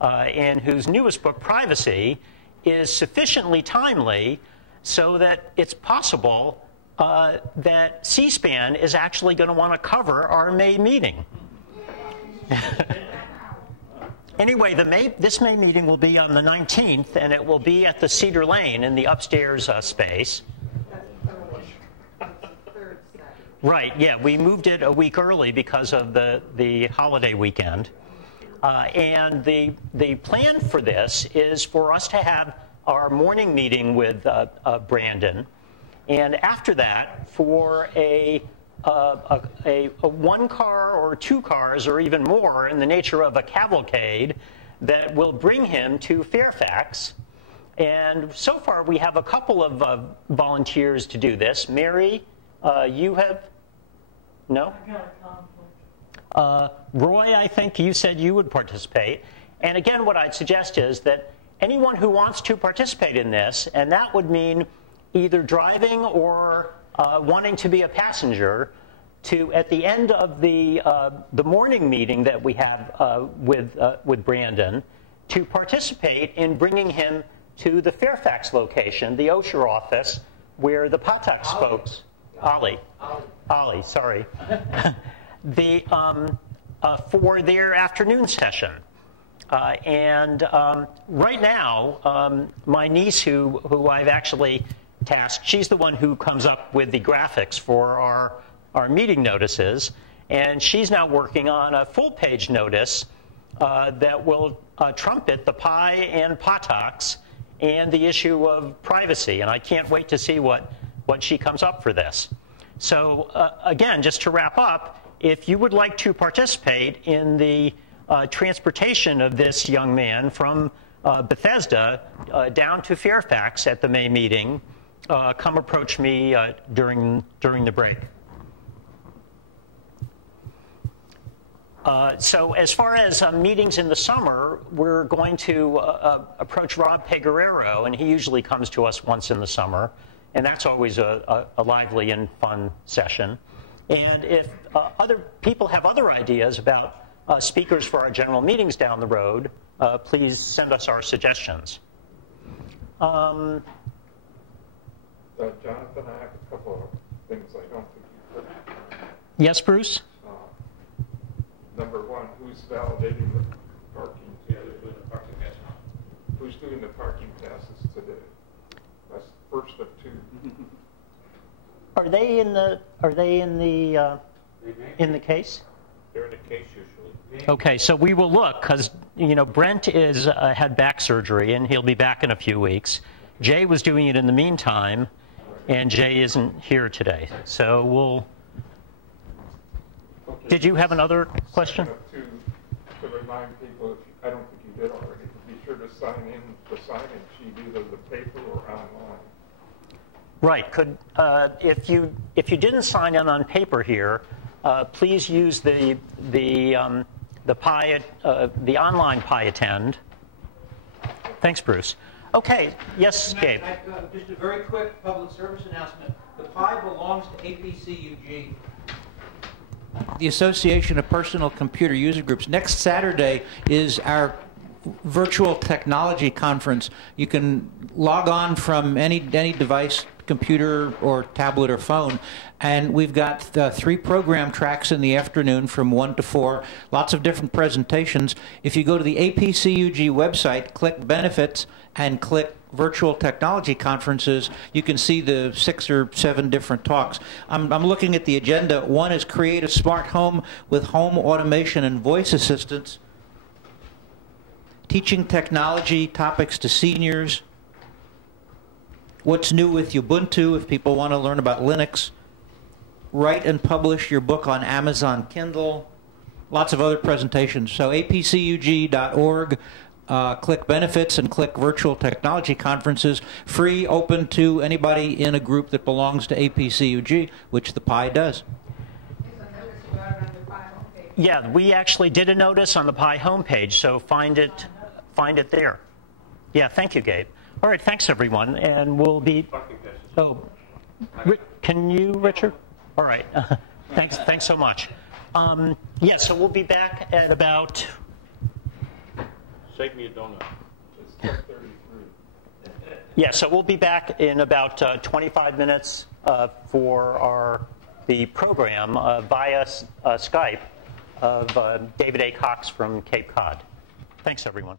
and whose newest book, Privacy, is sufficiently timely so that it's possible that C-SPAN is actually going to want to cover our May meeting. Anyway, this May meeting will be on the 19th, and it will be at the Cedar Lane in the upstairs space. Right, yeah, we moved it a week early because of the holiday weekend. And the plan for this is for us to have our morning meeting with Brandon, and after that, for a one car or two cars or even more in the nature of a cavalcade that will bring him to Fairfax. And so far, we have a couple of volunteers to do this. Mary, you have? No? Roy, I think you said you would participate. And again, what I'd suggest is that anyone who wants to participate in this, and that would mean either driving or wanting to be a passenger, to at the end of the morning meeting that we have with Brandon, to participate in bringing him to the Fairfax location, the Osher office, where the Patax folks, Ollie, sorry, for their afternoon session. And right now, my niece, who I've actually tasked, she's the one who comes up with the graphics for our meeting notices, and she's now working on a full-page notice that will trumpet the PI and Patax and the issue of privacy, and I can't wait to see what she comes up for this. So again, just to wrap up, if you would like to participate in the transportation of this young man from Bethesda down to Fairfax at the May meeting, come approach me during the break. So as far as meetings in the summer, we're going to approach Rob Peguerero, and he usually comes to us once in the summer, and that's always a lively and fun session. And if other people have other ideas about speakers for our general meetings down the road, please send us our suggestions. Jonathan, I have a couple of things I don't think you put. Yes, Bruce? Number one, who's validating the parking? Yeah, they're doing the parking passes. Who's doing the parking passes today? That's the first of two. Are they in the case? They're in the case usually. Okay, so we will look, because Brent had back surgery, and he'll be back in a few weeks. Jay was doing it in the meantime, and Jay isn't here today. So we'll. Okay. Did you have another question? To remind people, I don't think you did already, to be sure to sign in the sign-in sheet, either the paper or online. Right. If you didn't sign in on paper here, please use the online Pi Attend. Thanks, Bruce. Okay. Yes, Gabe. Just a very quick public service announcement. The Pi belongs to APCUG, the Association of Personal Computer User Groups. Next Saturday is our virtual technology conference. You can log on from any device, computer or tablet or phone, and we've got 3 program tracks in the afternoon from 1 to 4, lots of different presentations. If you go to the APCUG website, click Benefits, and click Virtual Technology Conferences, you can see the 6 or 7 different talks. I'm looking at the agenda. One is Create a Smart Home with Home Automation and Voice Assistants, Teaching Technology Topics to Seniors, What's New with Ubuntu, if people want to learn about Linux, Write and Publish Your Book on Amazon Kindle, lots of other presentations. So apcug.org, click Benefits and click Virtual Technology Conferences, free, open to anybody in a group that belongs to APCUG, which the Pi does. Yeah, we actually did a notice on the Pi homepage, so find it there. Yeah, thank you, Gabe. All right, thanks, everyone, and we'll be... Can you, Richard? All right. Thanks so much. Yeah, so we'll be back at about... Shake me a donut. It's 10:33. Yeah, so we'll be back in about 25 minutes for the program via Skype of David A. Cox from Cape Cod. Thanks, everyone.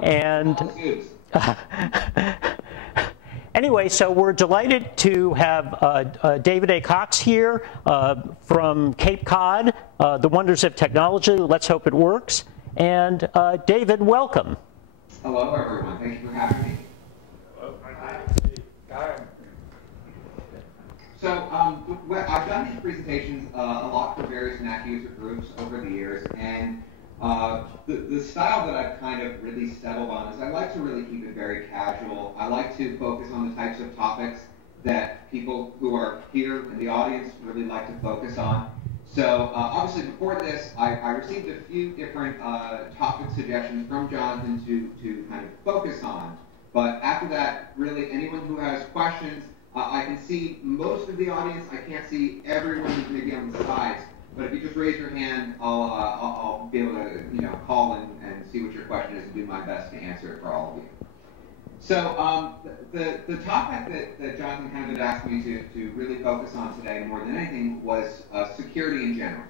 And anyway, so we're delighted to have David A. Cox here from Cape Cod, the wonders of technology. Let's hope it works. And David, welcome. Hello, everyone. Thank you for having me. So I've done these presentations a lot for various Mac user groups over the years, and the style that I've kind of really settled on is I like to really keep it very casual. I like to focus on the types of topics that people who are here in the audience really like to focus on. So obviously before this, I received a few different topic suggestions from Jonathan to kind of focus on. But after that, really anyone who has questions, I can see most of the audience. I can't see everyone who's maybe on the sides. But if you just raise your hand, I'll be able to call and see what your question is and do my best to answer it for all of you. So the topic that Jonathan kind of had asked me to really focus on today more than anything was security in general.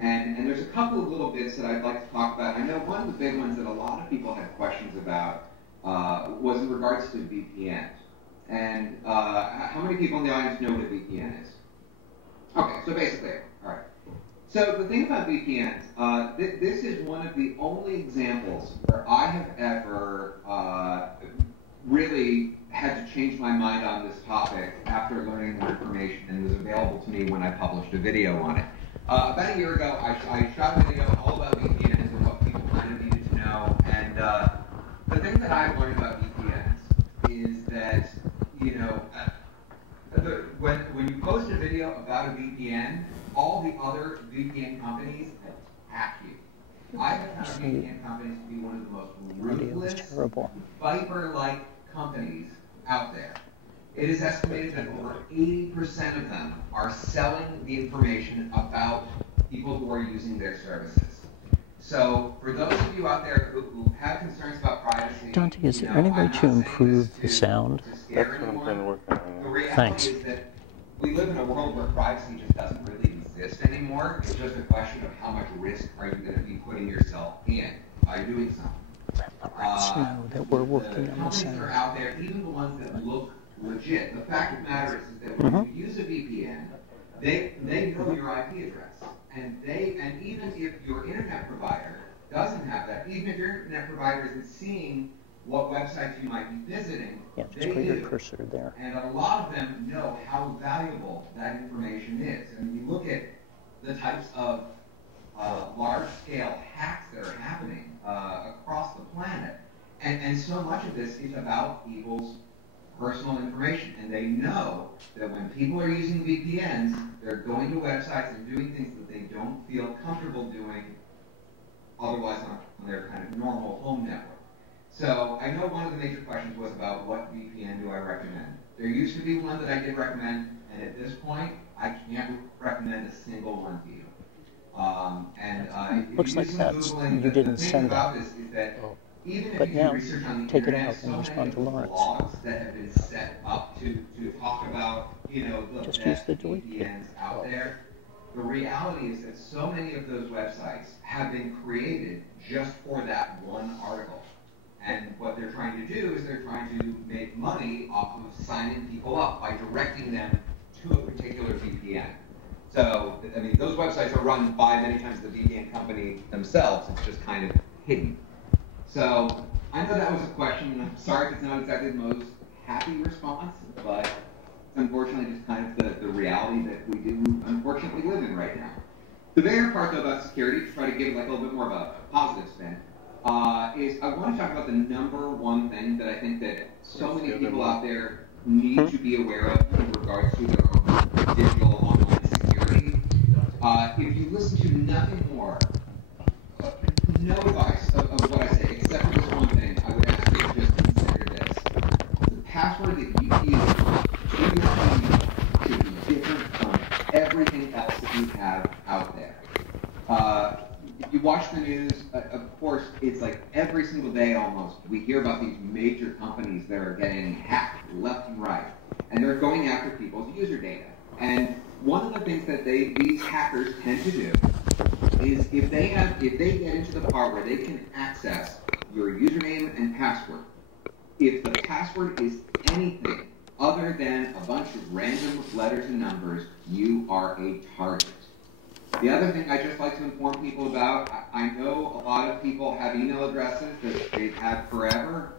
And there's a couple of little bits that I'd like to talk about. I know one of the big ones that a lot of people had questions about was in regards to VPNs. And how many people in the audience know what a VPN is? Okay, so basically, all right. So the thing about VPNs, this is one of the only examples where I have ever really had to change my mind on this topic after learning more information and was available to me when I published a video on it. About a year ago, I shot a video all about VPNs and what people kind of needed to know. And the thing that I've learned about VPNs is that, when you post a video about a VPN, all the other VPN companies attack you. I have found VPN companies to be one of the most ruthless, viper-like companies out there. It is estimated that over 80% of them are selling the information about people who are using their services. So for those of you out there who have concerns about privacy, Dante, is there any way to improve the sound? That's what I'm trying to work on. The reality is that we live in a world where privacy just doesn't really exist anymore. It's just a question of how much risk are you going to be putting yourself in by doing something. Know that we're working on the companies that are out there, even the ones that look legit. The fact of the matter is that when you use a VPN, they know your IP address. And even if your internet provider doesn't have that, even if your internet provider isn't seeing what websites you might be visiting, they do. Cursor there. And a lot of them know how valuable that information is. And you look at the types of large-scale hacks that are happening across the planet, and so much of this is about people's personal information. And they know that when people are using VPNs, they're going to websites and doing things that they don't feel comfortable doing otherwise on their kind of normal home network. So I know one of the major questions was about what VPN do I recommend. There used to be one that I did recommend, and at this point, I can't recommend a single one to you. Looks like that's, you didn't send that. But now, take it out and respond to Lawrence. Blogs that have been set up to talk about, the just best use the delete VPNs out there. The reality is that so many of those websites have been created just for that one article. And what they're trying to do is they're trying to make money off of signing people up by directing them to a particular VPN. So, I mean, those websites are run by many times the VPN company themselves. It's just kind of hidden. So, I know that was a question, and I'm sorry if it's not exactly the most happy response, but it's unfortunately just kind of the reality that we do unfortunately live in right now. The bigger part, though, about security, to try to give it like a little bit more of a positive spin, is I want to talk about the number one thing that I think that so many people out there need to be aware of in regards to their own digital online security. If you listen to nothing more, no advice of what I say, except for this one thing, I would ask you to just consider this. The password that you use to your email should be different from everything else that you have out there. If you watch the news, of course, it's like every single day almost, we hear about these major companies that are getting hacked left and right. And they're going after people's user data. And one of the things that these hackers tend to do is if they get into the part where they can access your username and password. If the password is anything other than a bunch of random letters and numbers, you are a target. The other thing I just like to inform people about, I know a lot of people have email addresses that they've had forever,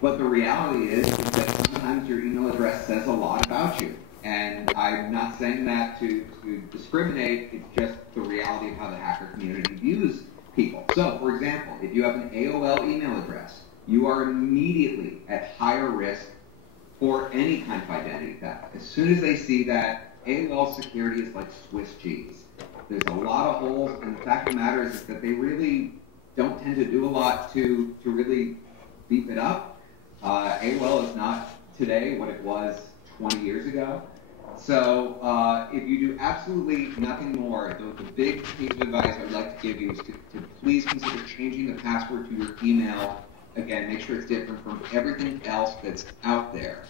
but the reality is that sometimes your email address says a lot about you. And I'm not saying that to discriminate, it's just the reality of how the hacker community views people. So, for example, if you have an AOL email address, you are immediately at higher risk for any kind of identity theft. As soon as they see that, AOL security is like Swiss cheese. There's a lot of holes, and the fact of the matter is that they really don't tend to do a lot to really beef it up. AOL is not today what it was 20 years ago. So if you do absolutely nothing more, the big piece of advice I would like to give you is to please consider changing the password to your email. Again, make sure it's different from everything else that's out there.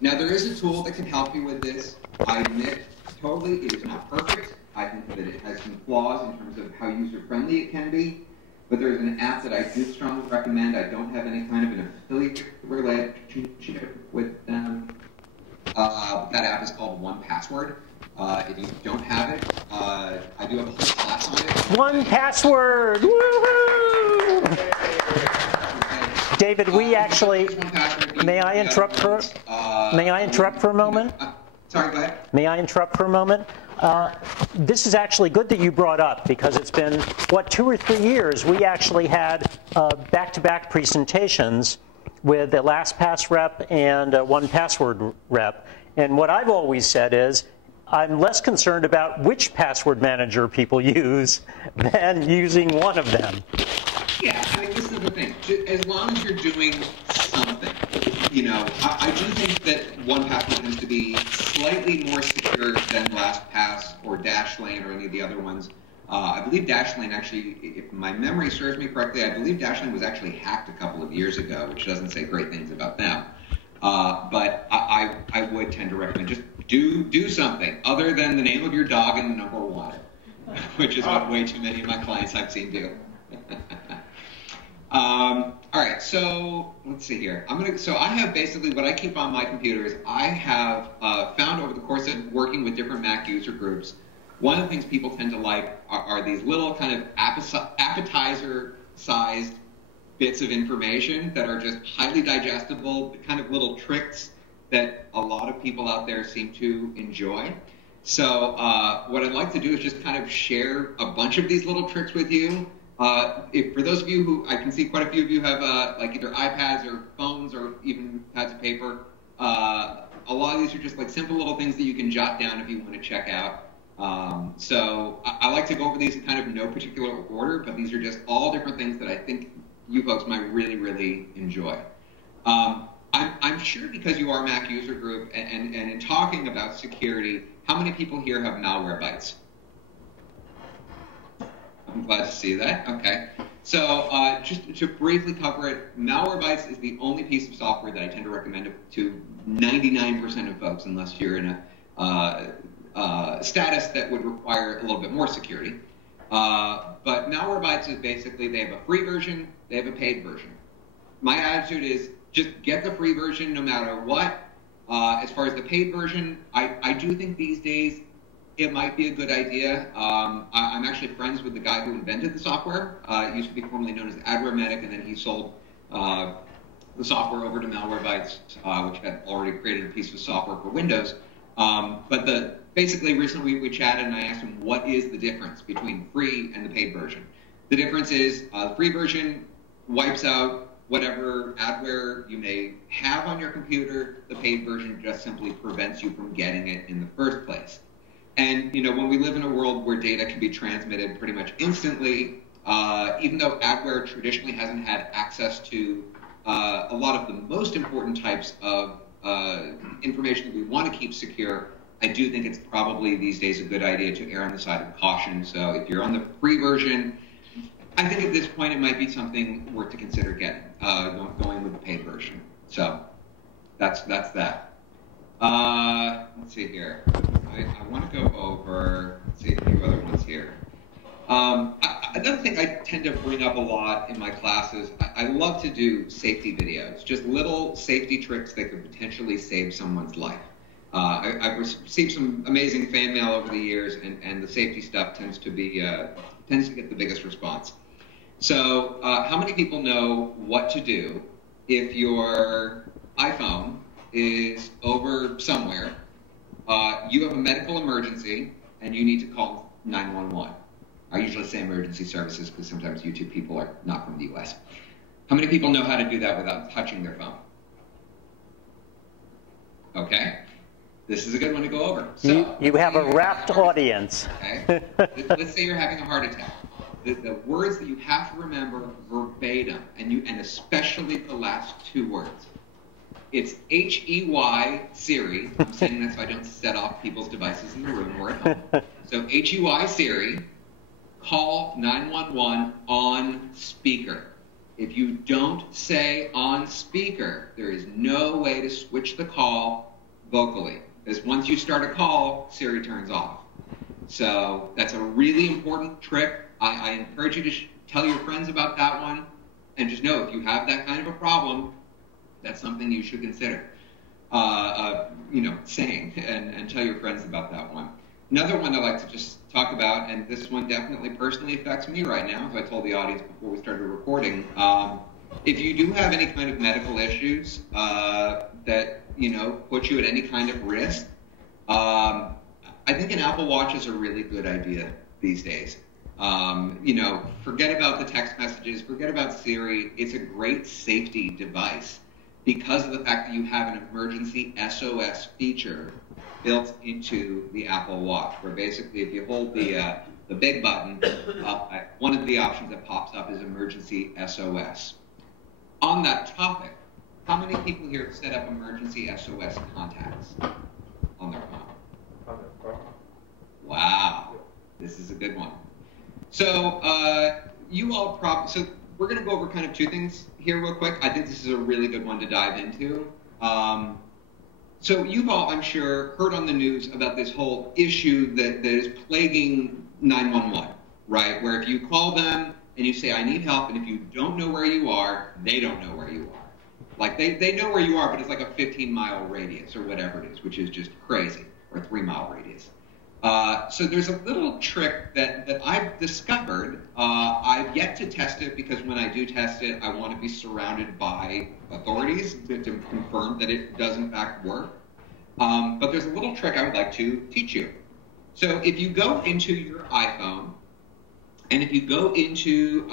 Now, there is a tool that can help you with this. I admit, totally, it is not perfect. I think that it has some flaws in terms of how user-friendly it can be. But there's an app that I do strongly recommend. I don't have any kind of an affiliate relationship with them. That app is called 1Password. If you don't have it, I do have a whole class on it. 1Password! Woohoo! David, we actually, may I interrupt for a moment? Sorry, go ahead. May I interrupt for a moment? This is actually good that you brought up, because it's been, 2 or 3 years, we actually had back-to-back presentations with a LastPass rep and a 1Password rep. And what I've always said is, I'm less concerned about which password manager people use than using one of them. Yeah, I mean, this is the thing. As long as you're doing something, you know, I do think that 1Password tends to be slightly more secure than LastPass or Dashlane or any of the other ones. I believe Dashlane actually, if my memory serves me correctly, I believe Dashlane was actually hacked a couple of years ago, which doesn't say great things about them. But I would tend to recommend just do something other than the name of your dog and the number 1, which is what way too many of my clients I've seen do. All right, so let's see here. So I have basically what I keep on my computer is I have found over the course of working with different Mac user groups, one of the things people tend to like are these little kind of appetizer-sized bits of information that are just highly digestible, kind of little tricks that a lot of people out there seem to enjoy. So what I'd like to do is just kind of share a bunch of these little tricks with you. For those of you who, I can see quite a few of you have like either iPads or phones or even pads of paper. A lot of these are just like simple little things that you can jot down if you want to check out. So I like to go over these in kind of no particular order, but these are just all different things that I think you folks might really, really enjoy. I'm sure because you are Mac user group and in talking about security, how many people here have Malwarebytes? I'm glad to see that. Okay. So just to briefly cover it, Malwarebytes is the only piece of software that I tend to recommend to 99% of folks, unless you're in a status that would require a little bit more security. But Malwarebytes is basically, they have a free version, they have a paid version. My attitude is just get the free version no matter what. As far as the paid version, I do think these days it might be a good idea. I'm actually friends with the guy who invented the software. It used to be formerly known as AdwareMedic, and then he sold the software over to Malwarebytes, which had already created a piece of software for Windows. But basically, recently we chatted, and I asked him, what is the difference between free and the paid version? The difference is the free version wipes out whatever adware you may have on your computer. The paid version just simply prevents you from getting it in the first place. And you know, when we live in a world where data can be transmitted pretty much instantly, even though adware traditionally hasn't had access to a lot of the most important types of information that we want to keep secure, I do think it's probably these days a good idea to err on the side of caution. So if you're on the free version, I think at this point it might be something worth to consider getting, going with the paid version. So that's that. Let's see here. I want to go over, let's see a few other ones here. Another thing I tend to bring up a lot in my classes. I love to do safety videos, just little safety tricks that could potentially save someone's life. I've received some amazing fan mail over the years, and the safety stuff tends to get the biggest response. So how many people know what to do if your iPhone is over somewhere, you have a medical emergency, and you need to call 911? I usually say emergency services because sometimes YouTube people are not from the US. How many people know how to do that without touching their phone? Okay. This is a good one to go over. So, you have a rapt audience. Okay. Let's say you're having a heart attack. The words that you have to remember verbatim, and especially the last two words. It's H-E-Y Siri. I'm saying that so I don't set off people's devices in the room or at home. So H-E-Y Siri, call 911 on speaker. If you don't say on speaker, there is no way to switch the call vocally. Because once you start a call, Siri turns off. So that's a really important trick. I encourage you to tell your friends about that one. And just know, if you have that kind of a problem, that's something you should consider, saying and tell your friends about that one. Another one I like to just talk about, and this one definitely personally affects me right now, as I told the audience before we started recording. If you do have any kind of medical issues that put you at any kind of risk, I think an Apple Watch is a really good idea these days. Forget about the text messages, forget about Siri. It's a great safety device because of the fact that you have an emergency SOS feature built into the Apple Watch, where basically if you hold the big button, one of the options that pops up is emergency SOS. On that topic, how many people here have set up emergency SOS contacts on their phone? Wow, this is a good one. So so we're going to go over kind of two things here real quick. I think this is a really good one to dive into. So you've all, I'm sure, heard on the news about this whole issue that is plaguing 911, right? Where if you call them and you say, I need help, and if you don't know where you are, they don't know where you are. Like, they know where you are, but it's like a 15-mile radius or whatever it is, which is just crazy, or a 3-mile radius. So there's a little trick that I've discovered. I've yet to test it because when I do test it, I want to be surrounded by authorities to confirm that it does in fact work. But there's a little trick I would like to teach you. So if you go into your iPhone, and if you go into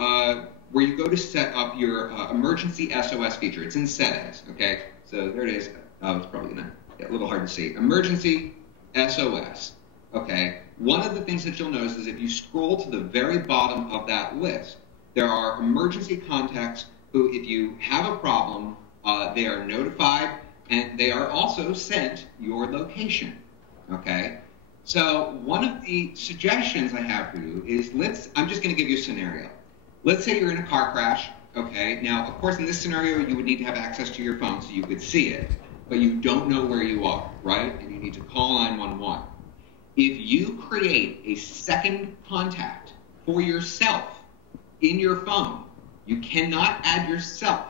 where you go to set up your emergency SOS feature, it's in settings, okay? So there it is. It's probably a little hard to see. Emergency SOS. Okay, one of the things that you'll notice is if you scroll to the very bottom of that list, there are emergency contacts who, if you have a problem, they are notified and they are also sent your location. Okay, so one of the suggestions I have for you is I'm just going to give you a scenario. Let's say you're in a car crash. Okay, now, of course, in this scenario, you would need to have access to your phone so you could see it, but you don't know where you are, right? And you need to call 911. If you create a second contact for yourself in your phone, you cannot add yourself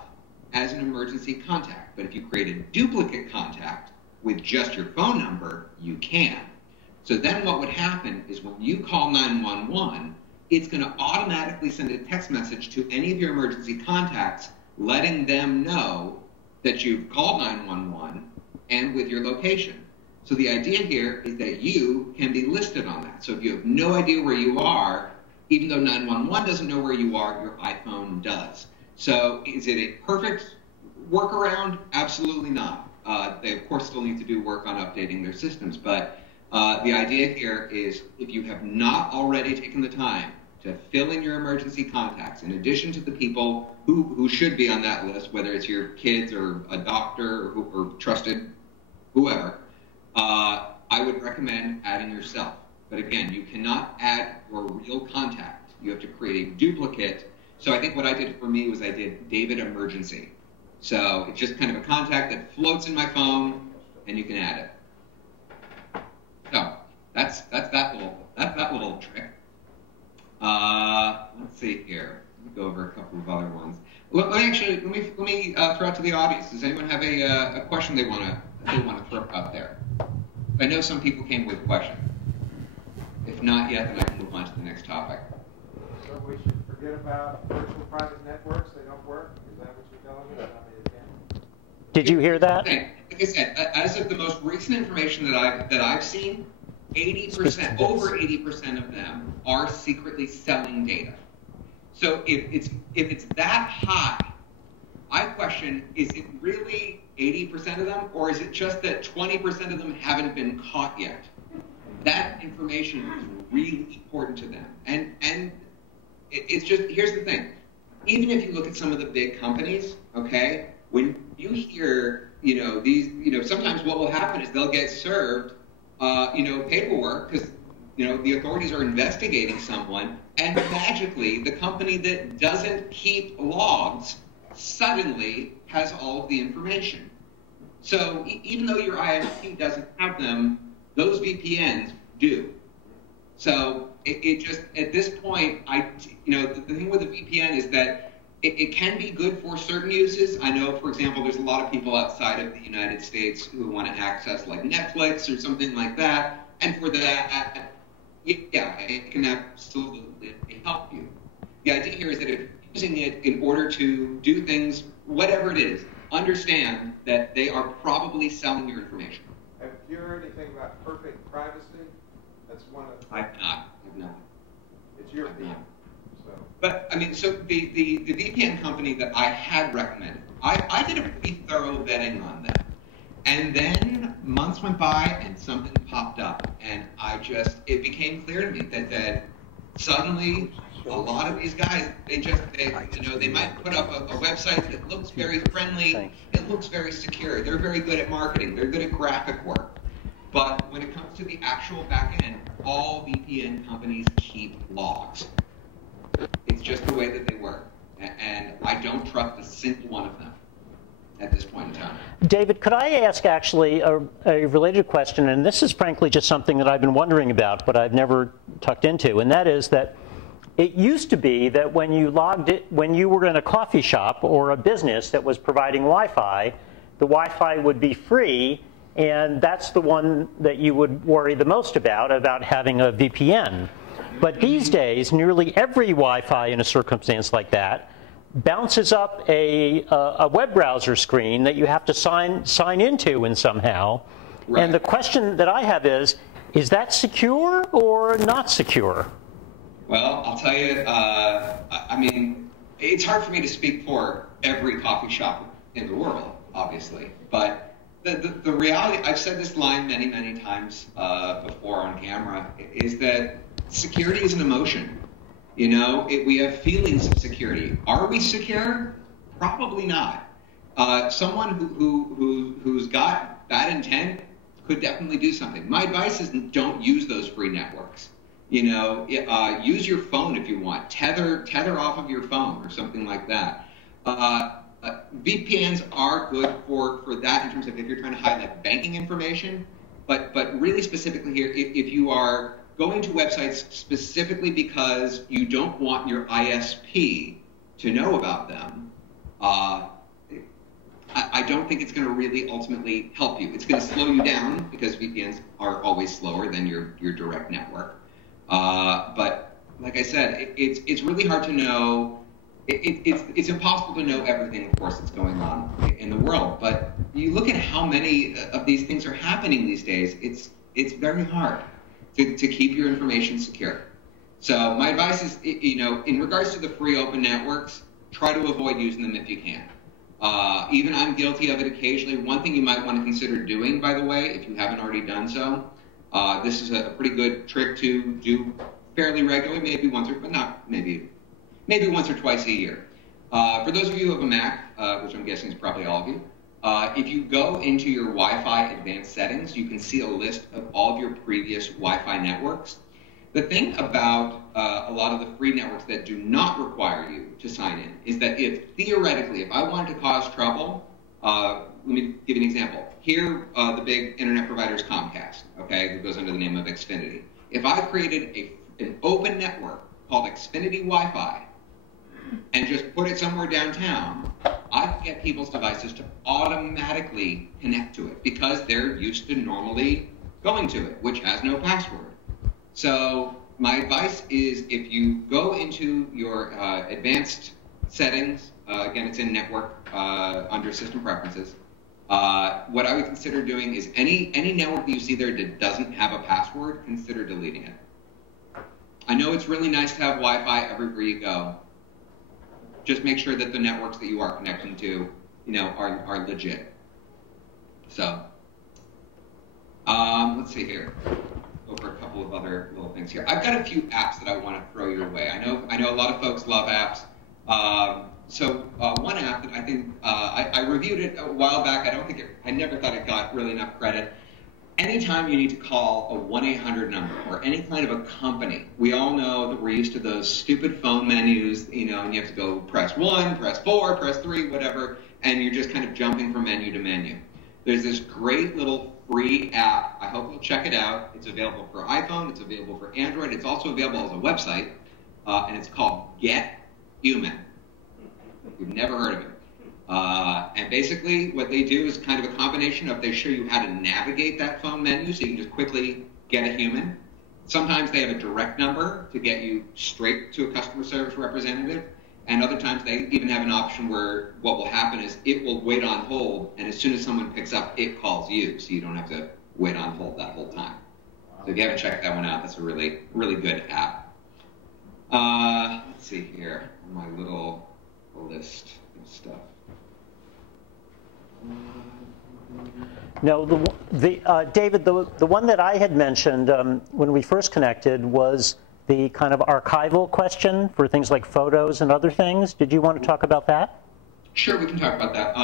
as an emergency contact. But if you create a duplicate contact with just your phone number, you can. So then what would happen is when you call 911, it's going to automatically send a text message to any of your emergency contacts, letting them know that you've called 911 and with your location. So the idea here is that you can be listed on that. So if you have no idea where you are, even though 911 doesn't know where you are, your iPhone does. So is it a perfect workaround? Absolutely not. They, of course, still need to do work on updating their systems. But the idea here is if you have not already taken the time to fill in your emergency contacts, in addition to the people who should be on that list, whether it's your kids or a doctor or trusted whoever, I would recommend adding yourself. But again, you cannot add your real contact. You have to create a duplicate. So I think what I did for me was I did David Emergency. So it's just kind of a contact that floats in my phone, and you can add it. So that's that little trick. Let's see here. Let me go over a couple of other ones. Let me throw out to the audience. Does anyone have a question they want to throw out there? I know some people came with questions. If not yet, then I can move on to the next topic. So we should forget about virtual private networks. They don't work. Is that what you're telling me? Did you hear that? Like I said, as of the most recent information that I've seen, 80%, over 80% of them are secretly selling data. So if it's that high, I question, is it really 80% of them, or is it just that 20% of them haven't been caught yet? That information is really important to them. And it's just, here's the thing. Even if you look at some of the big companies, okay, when you hear, sometimes what will happen is they'll get served, paperwork because, the authorities are investigating someone, and magically the company that doesn't keep logs suddenly has all of the information. So even though your ISP doesn't have them, those VPNs do. So it just, at this point, the thing with the VPN is that it can be good for certain uses. I know, for example, there's a lot of people outside of the United States who want to access like Netflix or something like that. And for that, yeah, it can absolutely help you. The idea here is that if you're using it in order to do things, whatever it is, understand that they are probably selling your information. Have you heard anything about perfect privacy? That's one of the... I've not. It's your opinion. So. But, so the VPN company that I had recommended, I did a pretty thorough vetting on them. And then months went by and something popped up. And it became clear to me that suddenly a lot of these guys, they might put up a website that looks very friendly, it looks very secure, they're very good at marketing, they're good at graphic work. But when it comes to the actual back end, all VPN companies keep logs. It's just the way that they work. And I don't trust a single one of them at this point in time. David, could I ask actually a related question? And this is frankly just something that I've been wondering about, but I've never tucked into. And that is that it used to be that when you were in a coffee shop or a business that was providing Wi-Fi, the Wi-Fi would be free, and that's the one that you would worry the most about having a VPN. But these days, nearly every Wi-Fi in a circumstance like that bounces up a web browser screen that you have to sign into in somehow. Right. And the question that I have is that secure or not secure? Well, I'll tell you, it's hard for me to speak for every coffee shop in the world, obviously. But the reality, I've said this line many, many times before on camera, is that security is an emotion. We have feelings of security. Are we secure? Probably not. Someone who's got bad intent could definitely do something. My advice is don't use those free networks. Use your phone if you want. Tether off of your phone or something like that. VPNs are good for that in terms of if you're trying to hide like banking information. But really specifically here, if you are going to websites specifically because you don't want your ISP to know about them, I don't think it's going to really ultimately help you. It's going to slow you down because VPNs are always slower than your direct network. But like I said, it's really hard to know. It's impossible to know everything, of course, that's going on in the world. But you look at how many of these things are happening these days. It's very hard to keep your information secure. So my advice is, in regards to the free open networks, try to avoid using them if you can. Even I'm guilty of it occasionally. One thing you might want to consider doing, by the way, if you haven't already done so, this is a pretty good trick to do fairly regularly, maybe once or twice a year. For those of you who have a Mac, which I'm guessing is probably all of you, if you go into your Wi-Fi advanced settings, you can see a list of all of your previous Wi-Fi networks. The thing about a lot of the free networks that do not require you to sign in is that theoretically, if I wanted to cause trouble, let me give you an example. Here, the big internet provider is Comcast, okay, who goes under the name of Xfinity. If I created an open network called Xfinity Wi-Fi, and just put it somewhere downtown, I can get people's devices to automatically connect to it because they're used to normally going to it, which has no password. So my advice is if you go into your advanced settings, again, it's in network under system preferences, what I would consider doing is any network that you see there that doesn't have a password, consider deleting it. I know it's really nice to have Wi-Fi everywhere you go. Just make sure that the networks that you are connecting to, are legit. So, let's see here. Over a couple of other little things here. I've got a few apps that I want to throw your way. I know a lot of folks love apps. One app that I think I reviewed it a while back. I never thought it got really enough credit. Anytime you need to call a 1-800 number or any kind of a company, we all know that we're used to those stupid phone menus, and you have to go press 1, press 4, press 3, whatever, and you're just kind of jumping from menu to menu. There's this great little free app. I hope you'll check it out. It's available for iPhone. It's available for Android. It's also available as a website, and it's called Get Human. You've never heard of it. And basically what they do is kind of a combination of they show you how to navigate that phone menu so you can just quickly get a human. Sometimes they have a direct number to get you straight to a customer service representative. And other times they even have an option where what will happen is it will wait on hold, and as soon as someone picks up, it calls you, so you don't have to wait on hold that whole time. So if you haven't checked that one out, that's a really, really good app. Let's see here, my little list of stuff. No, David, the one that I had mentioned when we first connected was the kind of archival question for things like photos and other things. Did you want to talk about that? Sure, we can talk about that.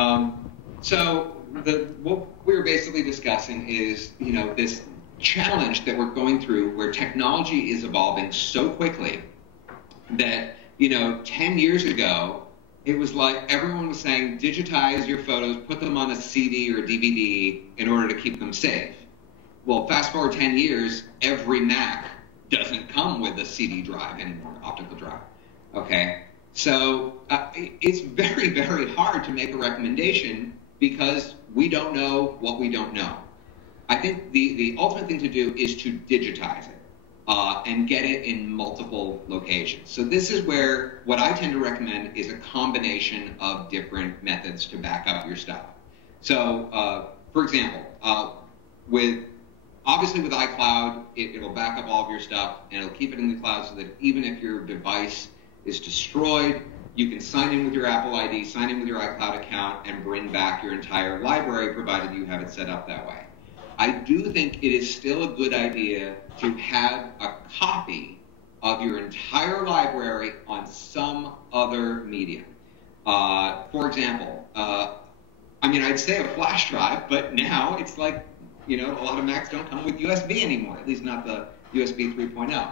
What we were basically discussing is, this challenge that we're going through where technology is evolving so quickly that, 10 years ago, it was like everyone was saying, digitize your photos, put them on a CD or a DVD in order to keep them safe. Well, fast forward 10 years, every Mac doesn't come with a CD drive anymore, optical drive. Okay? So it's very, very hard to make a recommendation because we don't know what we don't know. I think the ultimate thing to do is to digitize it. And get it in multiple locations. So this is where what I tend to recommend is a combination of different methods to back up your stuff. So, for example, obviously with iCloud, it'll back up all of your stuff and it'll keep it in the cloud so that even if your device is destroyed, you can sign in with your Apple ID, sign in with your iCloud account, and bring back your entire library, provided you have it set up that way. I do think it is still a good idea to have a copy of your entire library on some other medium. For example, I'd say a flash drive, but now it's like, a lot of Macs don't come with USB anymore, at least not the USB 3.0.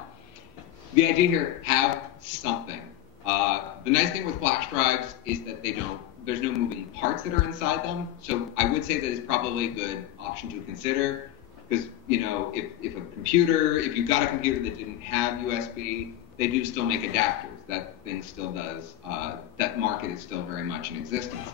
The idea here, have something. The nice thing with flash drives is that there's no moving parts that are inside them. So I would say that it's probably a good option to consider because, if you've got a computer that didn't have USB, they do still make adapters. That thing still does. That market is still very much in existence.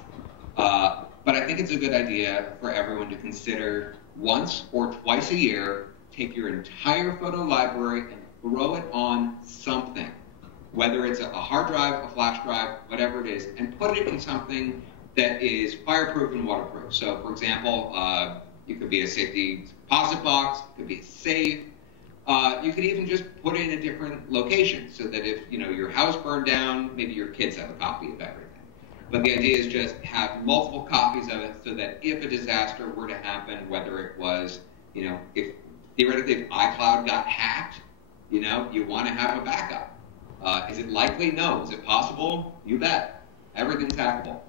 But I think it's a good idea for everyone to consider once or twice a year, take your entire photo library and throw it on something. Whether it's a hard drive, a flash drive, whatever it is, and put it in something that is fireproof and waterproof. So, for example, it could be a safety deposit box, it could be a safe. You could even just put it in a different location so that if your house burned down, maybe your kids have a copy of everything. But the idea is just have multiple copies of it so that if a disaster were to happen, whether it was, if theoretically if iCloud got hacked, you want to have a backup. Is it likely? No. Is it possible? You bet. Everything's hackable.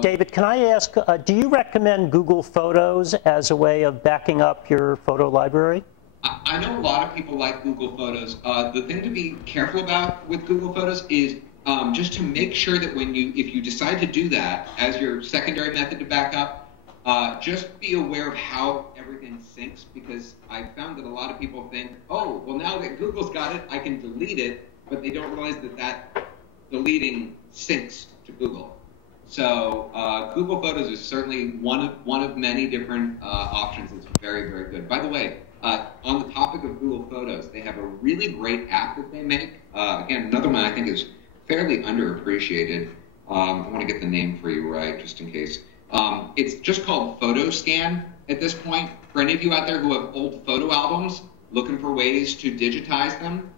David, can I ask, do you recommend Google Photos as a way of backing up your photo library? I know a lot of people like Google Photos. The thing to be careful about with Google Photos is just to make sure that if you decide to do that as your secondary method to back up, just be aware of how everything syncs, because I found that a lot of people think, oh, well, now that Google's got it, I can delete it, but they don't realize that deleting syncs to Google. So Google Photos is certainly one of many different options. It's very, very good. By the way, on the topic of Google Photos, they have a really great app that they make. Again, another one I think is fairly underappreciated. I want to get the name for you right, just in case. It's just called PhotoScan at this point. For any of you out there who have old photo albums, looking for ways to digitize them,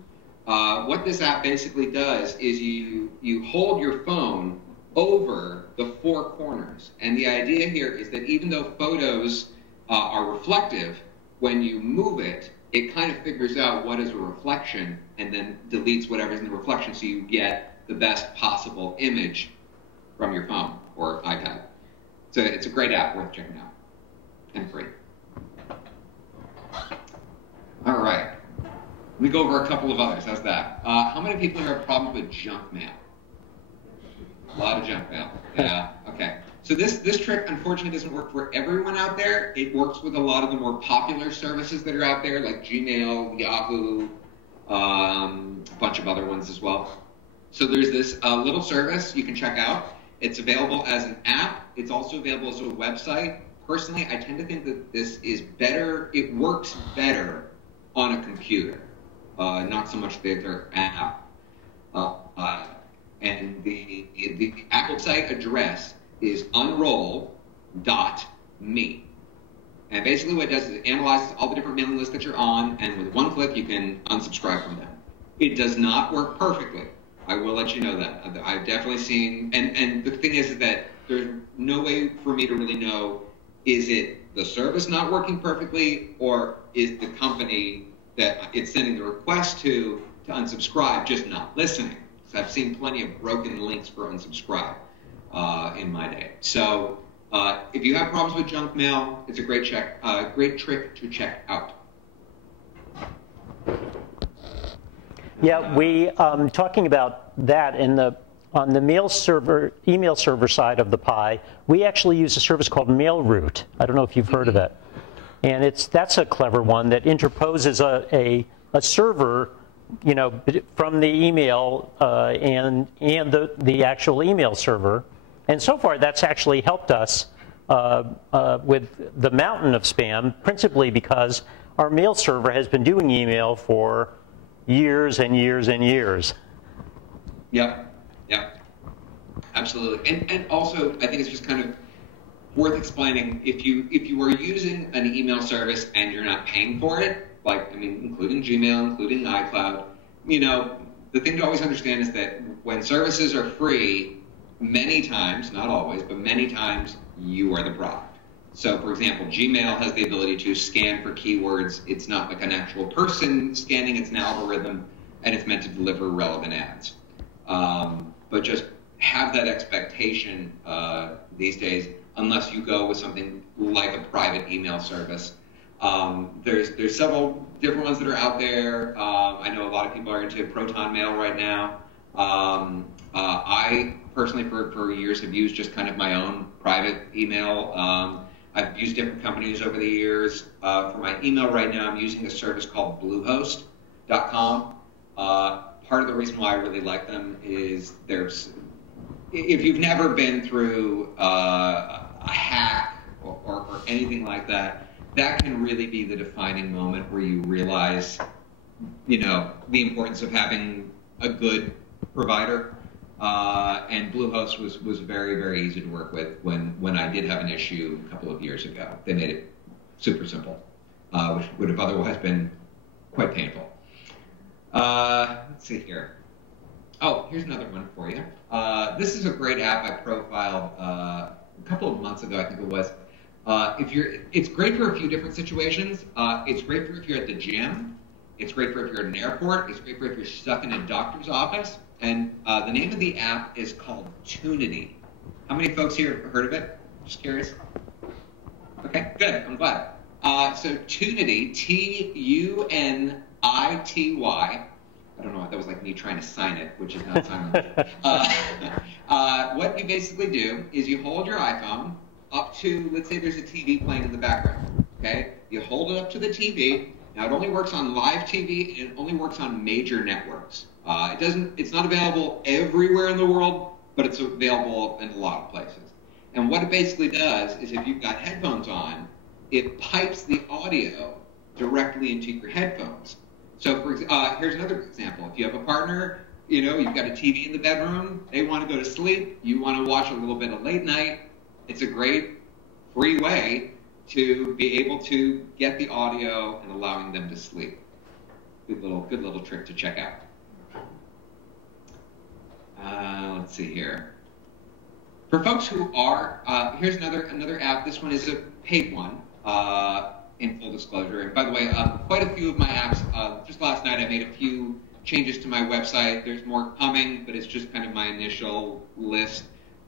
what this app basically does is you hold your phone over the four corners. And the idea here is that even though photos are reflective, when you move it, it kind of figures out what is a reflection and then deletes whatever's in the reflection so you get the best possible image from your phone or iPad. So it's a great app worth checking out and free. All right. Let me go over a couple of others. How's that? How many people here have problems with junk mail? A lot of junk mail. Yeah. Okay. So this trick, unfortunately, doesn't work for everyone out there. It works with a lot of the more popular services that are out there, like Gmail, Yahoo, a bunch of other ones as well. So there's this little service you can check out. It's available as an app. It's also available as a website. Personally, I tend to think that this is better. It works better on a computer, not so much their app. And the Apple site address is unroll.me. And basically what it does is it analyzes all the different mailing lists that you're on, and with one click you can unsubscribe from them. It does not work perfectly. I will let you know that. I've definitely seen, and the thing is that there's no way for me to really know, is it the service not working perfectly, or is the company that it's sending the request to unsubscribe just not listening? So I've seen plenty of broken links for unsubscribe in my day. So if you have problems with junk mail, it's a great trick to check out. Yeah, we talking about that on the email server side of the Pi, we actually use a service called MailRoute. I don't know if you've heard of it. And that's a clever one that interposes a server, you know, from the email and the actual email server. And so far, that's actually helped us with the mountain of spam, principally because our mail server has been doing email for years and years and years. Yep. Absolutely. And also, I think it's just kind of worth explaining, if you are using an email service and you're not paying for it, like, I mean, including Gmail, including iCloud, you know, the thing to always understand is that when services are free, many times, not always, but many times, you are the product. So, for example, Gmail has the ability to scan for keywords. It's not like an actual person scanning, it's an algorithm, and it's meant to deliver relevant ads. But just have that expectation these days, unless you go with something like a private email service. There's several different ones that are out there. I know a lot of people are into Proton Mail right now. I personally, for years, have used just kind of my own private email. I've used different companies over the years. For my email right now, I'm using a service called Bluehost.com. Part of the reason why I really like them is if you've never been through a hack or anything like that, that can really be the defining moment where you realize, you know, the importance of having a good provider. And Bluehost was very, very easy to work with when I did have an issue a couple of years ago. They made it super simple, which would have otherwise been quite painful. Let's see here. Oh, here's another one for you. This is a great app I profiled a couple of months ago, I think it was. It's great for a few different situations. It's great for if you're at the gym. It's great for if you're at an airport. It's great for if you're stuck in a doctor's office. And the name of the app is called Tunity. How many folks here have heard of it? Just curious. Okay, good. I'm glad. So Tunity, Tunity. I don't know. That was like me trying to sign it, which is not sign What you basically do is you hold your iPhone up to, let's say there's a TV playing in the background. Okay, you hold it up to the TV, Now, it only works on live TV, and it only works on major networks. It's not available everywhere in the world, but it's available in a lot of places. And what it basically does is if you've got headphones on, it pipes the audio directly into your headphones. So here's another example. If you have a partner, you've got a TV in the bedroom, they want to go to sleep, you want to watch a little bit of late night, it's a great free way to be able to get the audio and allowing them to sleep. Good little trick to check out. Let's see here. For folks who are, here's another app. This one is a paid one, in full disclosure. And by the way, quite a few of my apps, just last night I made a few changes to my website. There's more coming, but it's just kind of my initial list.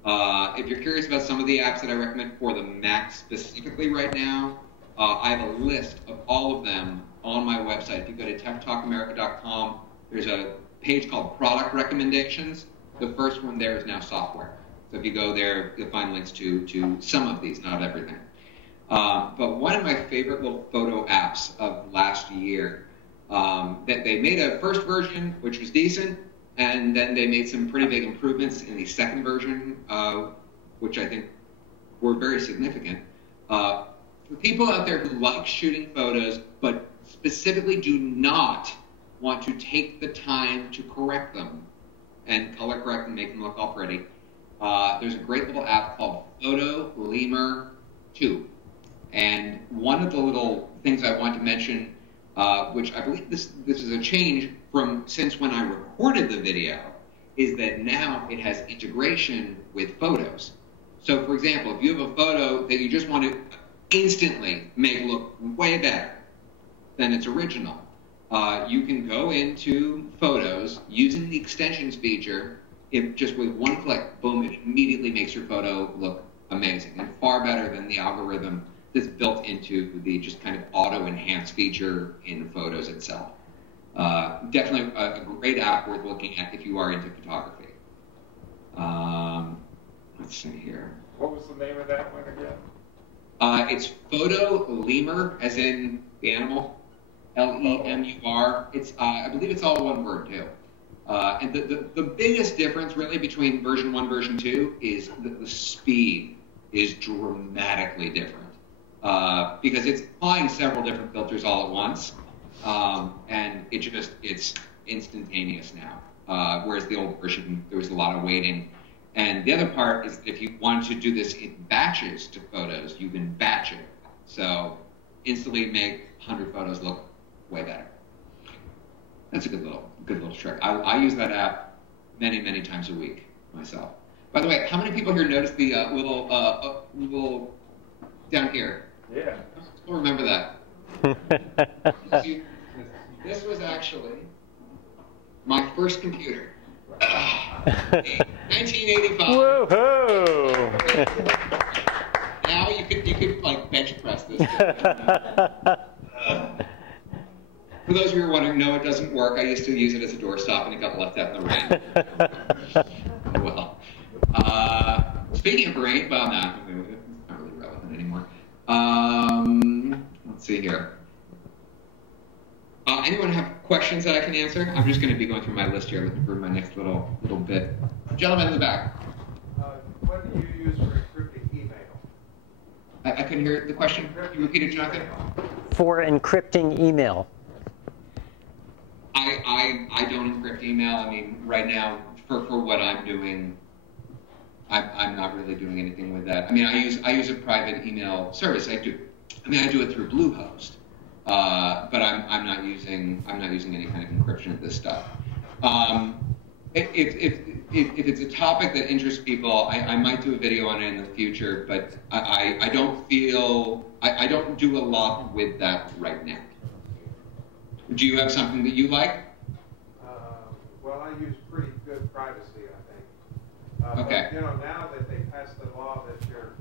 If you're curious about some of the apps that I recommend for the Mac specifically right now, I have a list of all of them on my website. If you go to techtalkamerica.com, there's a page called Product Recommendations. The first one there is now software. So if you go there, you'll find links to some of these, not everything. But one of my favorite little photo apps of last year, that they made a first version, which was decent, and then they made some pretty big improvements in the second version, which I think were very significant. For people out there who like shooting photos, but specifically do not want to take the time to correct them and color correct and make them look all pretty, there's a great little app called Photo Lemur 2. And one of the little things I want to mention, which I believe this is a change from since when I recorded the video, is that now it has integration with photos. So for example, if you have a photo that you just want to instantly make look way better than its original, you can go into Photos using the extensions feature. If just with one click, boom, it immediately makes your photo look amazing and far better than the algorithm that's built into the just kind of auto-enhance feature in Photos itself. Definitely a great app worth looking at if you are into photography. Let's see here. What was the name of that one again? It's Photo Lemur, as in the animal, Lemur. It's I believe it's all one word too. And the biggest difference really between version 1 and version 2 is that the speed is dramatically different. Because it's applying several different filters all at once, and it's instantaneous now. Whereas the old version, there was a lot of waiting. And the other part is that if you want to do this in batches to photos, you can batch it. So instantly make 100 photos look way better. That's a good little trick. I use that app many times a week myself. By the way, how many people here noticed the little down here? Yeah. Still remember that. This was actually my first computer. 1985. Woohoo! Now you could like bench press this. For those of you who are wondering, no, it doesn't work. I used to use it as a doorstop, and it got left out in the rain. Well, speaking of rain, well, no, it's not really relevant anymore. Let's see here. Anyone have questions that I can answer? I'm just going to be going through my list here, looking for my next little bit. Gentleman in the back. What do you use for encrypting email? I couldn't hear the question. Can you repeat it, Jonathan? For encrypting email. I don't encrypt email. I mean, right now, for what I'm doing, I'm not really doing anything with that. I mean, I use a private email service. I do it through Bluehost, but I'm not using any kind of encryption of this stuff. If it's a topic that interests people, I might do a video on it in the future. But I don't do a lot with that right now. Do you have something that you like? Well, I use pretty good privacy, I think. Okay. But, now that they passed the law that your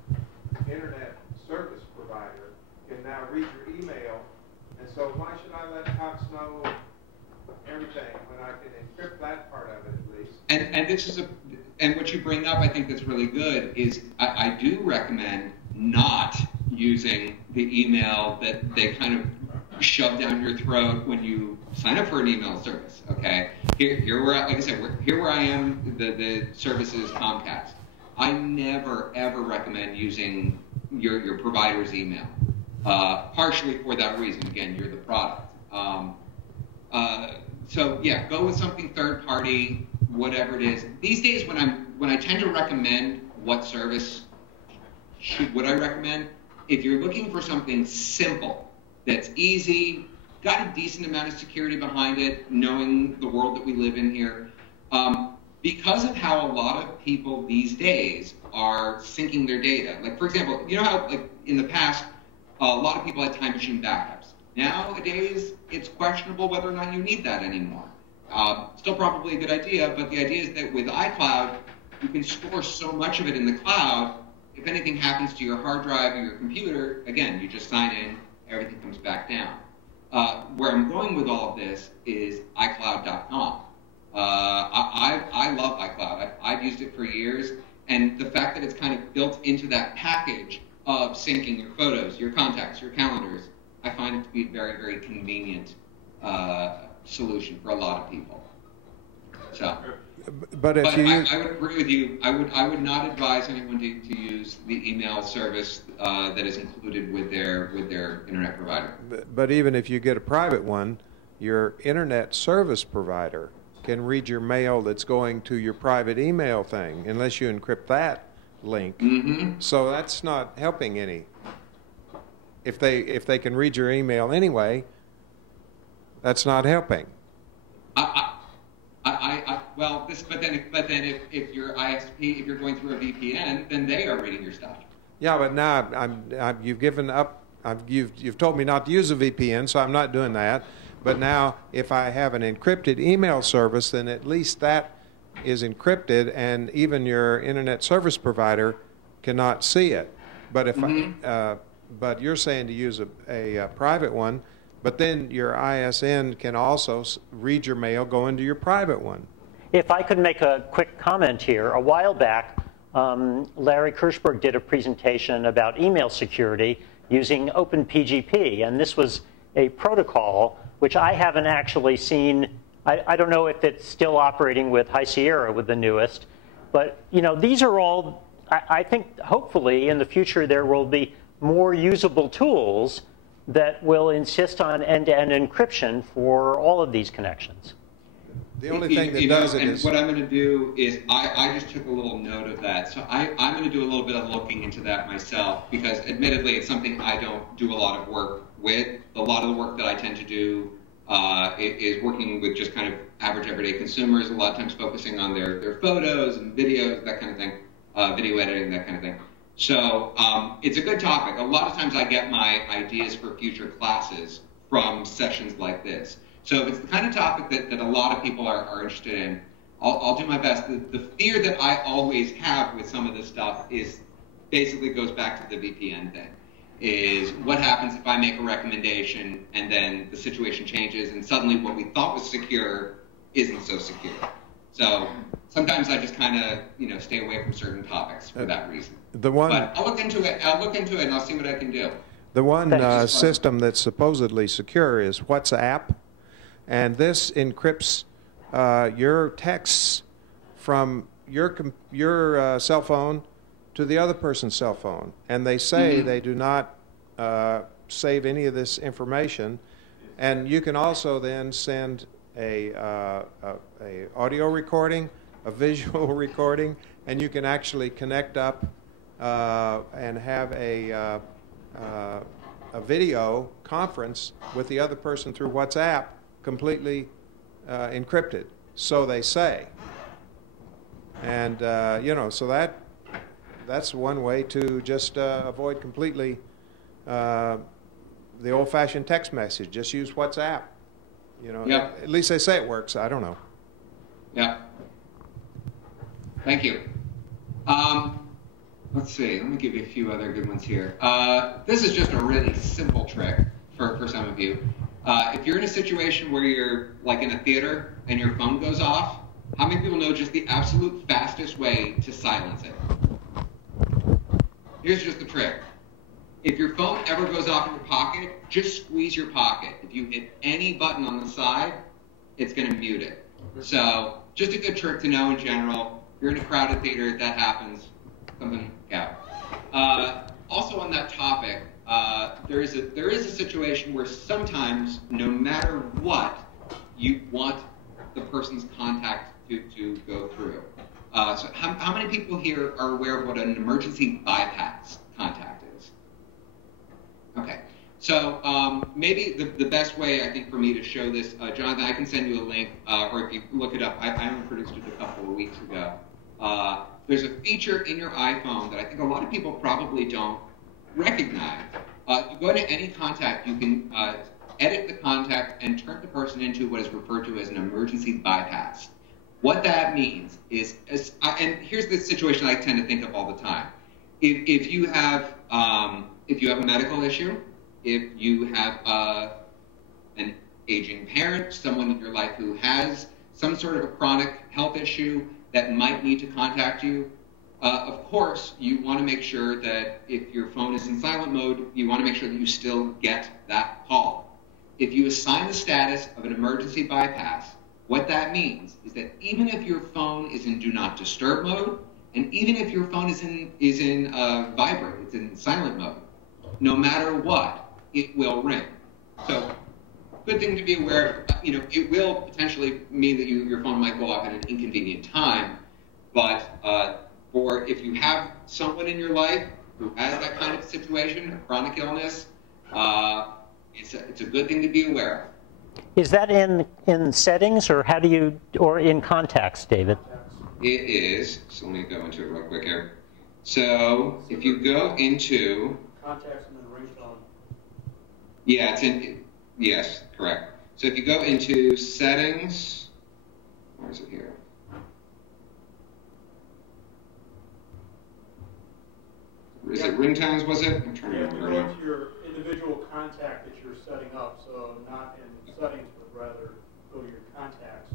internet service provider can now read your email, and so why should I let Cox know everything when I can encrypt that part of it at least? And what you bring up, I think that's really good, is I do recommend not using the email that they kind of shoved down your throat when you sign up for an email service. Okay, here where, like I said, here where I am, the service is Comcast. I never ever recommend using your provider's email, partially for that reason. Again, you're the product. So yeah, go with something third party, whatever it is. These days, when I tend to recommend what service would I recommend, if you're looking for something simple, that's easy, got a decent amount of security behind it, knowing the world that we live in here, because of how a lot of people these days are syncing their data. Like, for example, you know how, like, in the past, a lot of people had time machine backups. Nowadays, it's questionable whether or not you need that anymore. Still probably a good idea, but the idea is that with iCloud, you can store so much of it in the cloud, if anything happens to your hard drive or your computer, again, you just sign in, everything comes back down. Where I'm going with all of this is iCloud.com. I love iCloud. I've used it for years, and the fact that it's kind of built into that package of syncing your photos, your contacts, your calendars, I find it to be a very, very convenient solution for a lot of people. So, but I would agree with you. I would not advise anyone to use the email service that is included with their internet provider. But even if you get a private one, your internet service provider can read your mail that's going to your private email thing, unless you encrypt that link. Mm-hmm. So that's not helping any. If they can read your email anyway, that's not helping. But then if your ISP, if you're going through a VPN, then they are reading your stuff. Yeah, but now you've given up. You've told me not to use a VPN, so I'm not doing that. But now, if I have an encrypted email service, then at least that is encrypted, and even your internet service provider cannot see it. But if but you're saying to use a private one, but then your ISN can also read your mail, go into your private one. If I could make a quick comment here, a while back, Larry Kirschberg did a presentation about email security using OpenPGP, and this was a protocol which I haven't actually seen. I don't know if it's still operating with High Sierra with the newest, but these are all, I think hopefully in the future there will be more usable tools that will insist on end-to-end encryption for all of these connections. The only thing that does it is... What I'm going to do is, I just took a little note of that. So I'm going to do a little bit of looking into that myself, because admittedly it's something I don't do a lot of work with. A lot of the work that I tend to do is working with just kind of average everyday consumers, a lot of times focusing on their photos and videos, that kind of thing, video editing, that kind of thing. So it's a good topic. A lot of times I get my ideas for future classes from sessions like this. So if it's the kind of topic that a lot of people are interested in, I'll do my best. The fear that I always have with some of this stuff is basically goes back to the VPN thing, is what happens if I make a recommendation and then the situation changes and suddenly what we thought was secure isn't so secure. So sometimes I just kind of stay away from certain topics for that reason. But I'll look into it. And I'll see what I can do. The one system that's supposedly secure is WhatsApp, and this encrypts your texts from your cell phone to the other person's cell phone, and they say they do not save any of this information. And you can also then send a audio recording, a visual recording, and you can actually connect up and have a video conference with the other person through WhatsApp, completely encrypted, so they say. And so that's one way to just avoid completely the old-fashioned text message. Just use WhatsApp. Yep. At least they say it works. I don't know. Yeah. Thank you. Let's see. Let me give you a few other good ones here. This is just a really simple trick for some of you. If you're in a situation where you're like in a theater and your phone goes off, how many people know just the absolute fastest way to silence it? Here's just the trick. if your phone ever goes off in your pocket, just squeeze your pocket. If you hit any button on the side, it's going to mute it. So just a good trick to know in general. If you're in a crowded theater, that happens. Something out. Also on that topic, there is a situation where sometimes, no matter what, you want the person's contact to go through. So how many people here are aware of what an emergency bypass contact is? Okay. So maybe the best way, I think, for me to show this, Jonathan, I can send you a link, or if you look it up, I only produced it a couple of weeks ago. There's a feature in your iPhone that I think a lot of people probably don't recognize. You go to any contact, you can edit the contact and turn the person into what is referred to as an emergency bypass. What that means is, and here's the situation I tend to think of all the time. If you have a medical issue, if you have an aging parent, someone in your life who has some sort of a chronic health issue that might need to contact you, of course, you want to make sure that if your phone is in silent mode, you want to make sure that you still get that call. If you assign the status of an emergency bypass, what that means is that even if your phone is in do not disturb mode, and even if your phone is in vibrate, it's in silent mode, no matter what, it will ring. So, good thing to be aware of. It will potentially mean that your phone might go off at an inconvenient time, but or if you have someone in your life who has that kind of situation, a chronic illness, it's a good thing to be aware of. Is that in settings, or or in contacts, David? It is. So let me go into it real quick here. So if you go into contacts and then ringtone. Yeah, it's in. Yes, correct. So if you go into settings, where is it here? Is it ringtones, was it? I'm trying to remember. You go into your individual contact that you're setting up, so not in settings, but rather go to your contacts.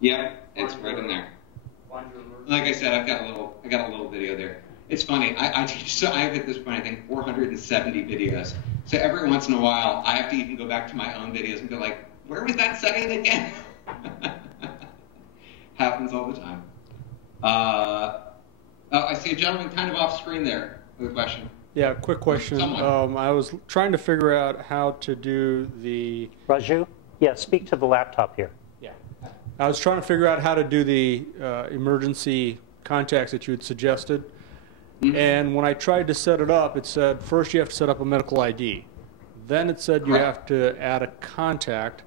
Yep, it's right in there. Like I said, I got a little video there. It's funny. I teach, so I have at this point, I think, 470 videos. So every once in a while, I have to even go back to my own videos and go like, where was that setting again? Happens all the time. I see a gentleman kind of off screen there with a question. Yeah, quick question. I was trying to figure out how to do the... Raju? Yeah, speak to the laptop here. Yeah. I was trying to figure out how to do the emergency contacts that you had suggested. Mm-hmm. And when I tried to set it up, it said first you have to set up a medical ID. Then it said you have to add a contact.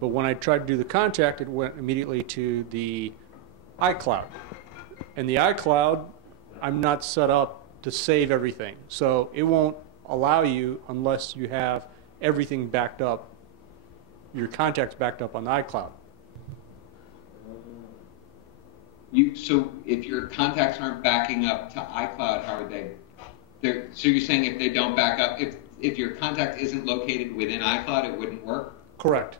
But when I tried to do the contact, it went immediately to the iCloud. And the iCloud, I'm not set up to save everything. So it won't allow you unless you have everything backed up, your contacts backed up on the iCloud. So if your contacts aren't backing up to iCloud, how are they? So you're saying if they don't back up, if your contact isn't located within iCloud, it wouldn't work? Correct.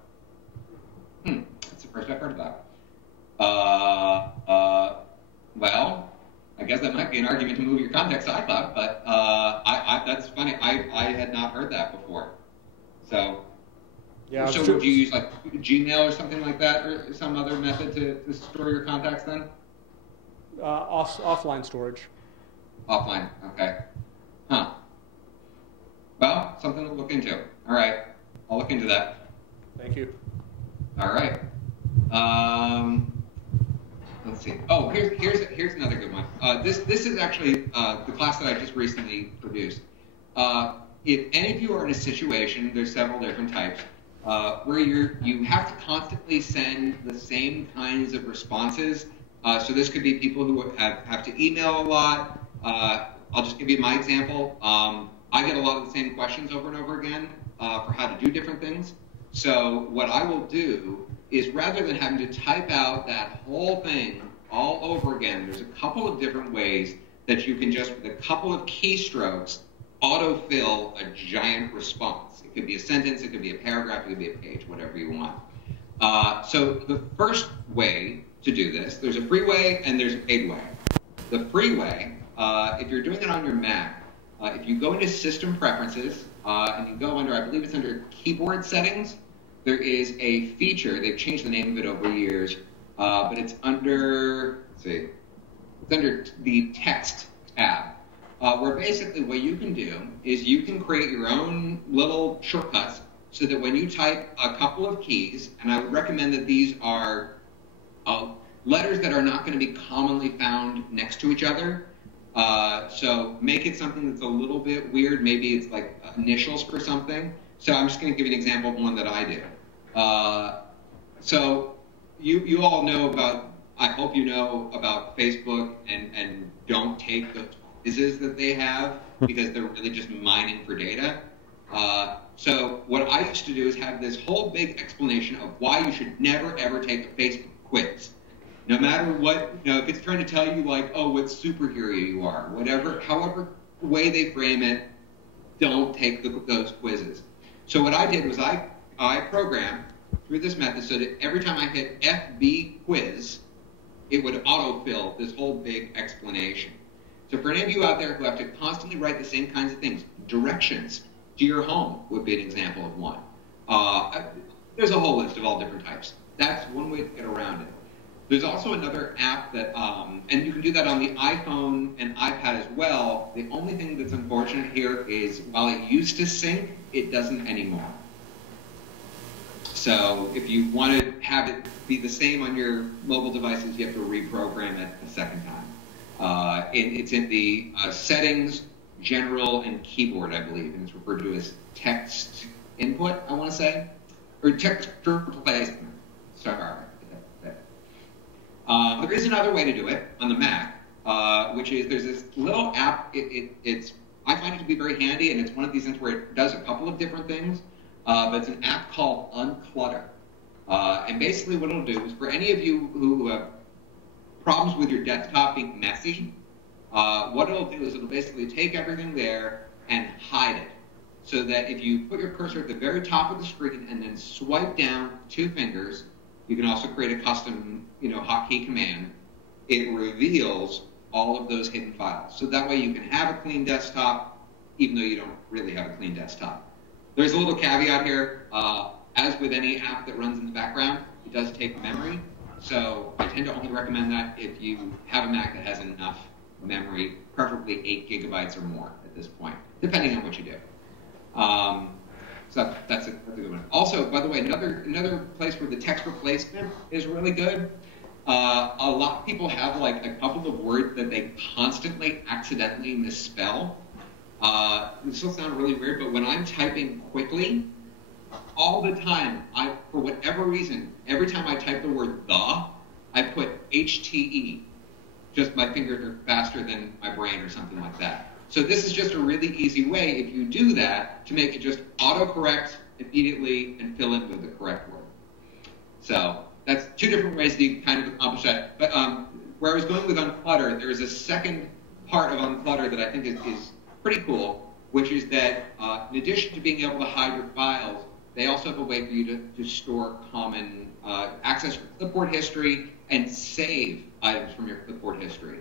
That's the first I've heard of that. Well, I guess that might be an argument to move your contacts to iCloud, but that's funny. I had not heard that before. So, yeah, so would you use like Gmail or something like that, or some other method to store your contacts then? Offline storage. Offline, okay. Huh. Well, something to look into. All right, I'll look into that. Thank you. All right. Let's see. Oh, here's another good one. This is actually the class that I just recently produced. If any of you are in a situation, there's several different types, where you have to constantly send the same kinds of responses. So this could be people who have to email a lot. I'll just give you my example. I get a lot of the same questions over and over again for how to do different things. So what I will do is, rather than having to type out that whole thing all over again, there's a couple of different ways that you can just, with a couple of keystrokes, autofill a giant response. It could be a sentence, it could be a paragraph, it could be a page, whatever you want. So the first way to do this, there's a free way and there's a paid way. The free way, if you're doing it on your Mac, if you go into System Preferences, and you go under, I believe it's under Keyboard Settings, there is a feature, they've changed the name of it over the years, but it's under, let's see, it's under the Text tab, where basically what you can do is you can create your own little shortcuts so that when you type a couple of keys, and I would recommend that these are letters that are not going to be commonly found next to each other. So make it something that's a little bit weird. Maybe it's like initials for something. So I'm just going to give you an example of one that I do. So you all know about, I hope you know about Facebook, and don't take the quizzes that they have because they're really just mining for data. So what I used to do is have this whole big explanation of why you should never ever take a Facebook quiz. No matter what, if it's trying to tell you like, oh, what superhero you are, whatever, however way they frame it, don't take those quizzes. So what I did was I programmed through this method so that every time I hit FB quiz, it would autofill this whole big explanation. So for any of you out there who have to constantly write the same kinds of things, directions to your home would be an example of one. There's a whole list of all different types. That's one way to get around it. There's also another app that, and you can do that on the iPhone and iPad as well. The only thing that's unfortunate here is while it used to sync, it doesn't anymore. So if you want to have it be the same on your mobile devices, you have to reprogram it a second time. It's in the settings, general, and keyboard, I believe, and it's referred to as text input, I want to say, or text replacement. Sorry. There is another way to do it on the Mac, which is there's this little app. I find it to be very handy, and it's one of these things where it does a couple of different things. But it's an app called Unclutter. And basically what it'll do is for any of you who have problems with your desktop being messy, what it'll do is it'll basically take everything there and hide it. So that if you put your cursor at the very top of the screen and then swipe down 2 fingers, you can also create a custom, hotkey command. It reveals all of those hidden files. So that way you can have a clean desktop, even though you don't really have a clean desktop. There's a little caveat here. As with any app that runs in the background, it does take memory. So I tend to only recommend that if you have a Mac that has enough memory, preferably 8 gigabytes or more at this point, depending on what you do. So that's a good one. Also, by the way, another place where the text replacement is really good. A lot of people have like a couple of words that they constantly accidentally misspell. This will sound really weird, but when I'm typing quickly, all the time, for whatever reason, every time I type the word the, I put HTE. Just my fingers are faster than my brain or something like that. So this is just a really easy way, if you do that, to make it just autocorrect immediately and fill in with the correct word. So that's 2 different ways that you can kind of accomplish that. But where I was going with Unclutter, there is a second part of Unclutter that I think is pretty cool, which is that in addition to being able to hide your files, they also have a way for you to store common, access your clipboard history and save items from your clipboard history.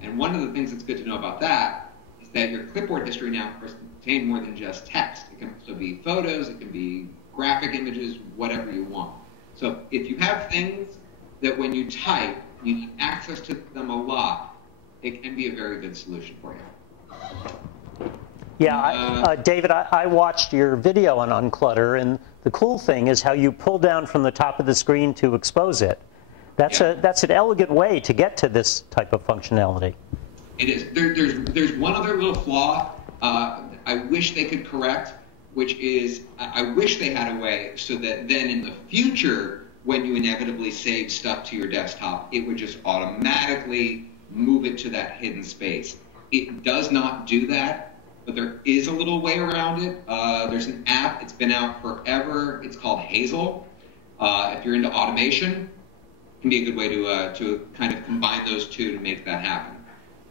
And one of the things that's good to know about that is that your clipboard history now contains more than just text. It can also be photos, it can be graphic images, whatever you want. So if you have things that when you type, you need access to them a lot, it can be a very good solution for you. Yeah, David, I watched your video on Unclutter, and the cool thing is how you pull down from the top of the screen to expose it. That's an elegant way to get to this type of functionality. It is. There's one other little flaw I wish they could correct, which is I wish they had a way so that then in the future, when you inevitably save stuff to your desktop, it would just automatically move it to that hidden space. It does not do that, but there is a little way around it. There's an app. It's been out forever. It's called Hazel. If you're into automation, it can be a good way to kind of combine those two to make that happen.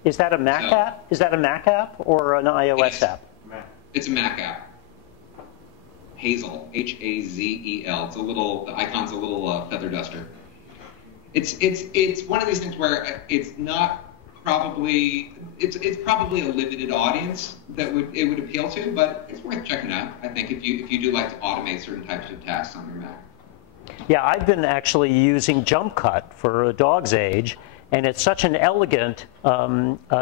Is that a Mac app? Is that a Mac app or an iOS app? It's a Mac app. Hazel, H-A-Z-E-L. It's the icon's a little feather duster. It's one of these things where it's not probably it's probably a limited audience that it would appeal to, but it's worth checking out. I think if you do like to automate certain types of tasks on your Mac. Yeah, I've been actually using Jump Cut for a dog's age, and it's such an elegant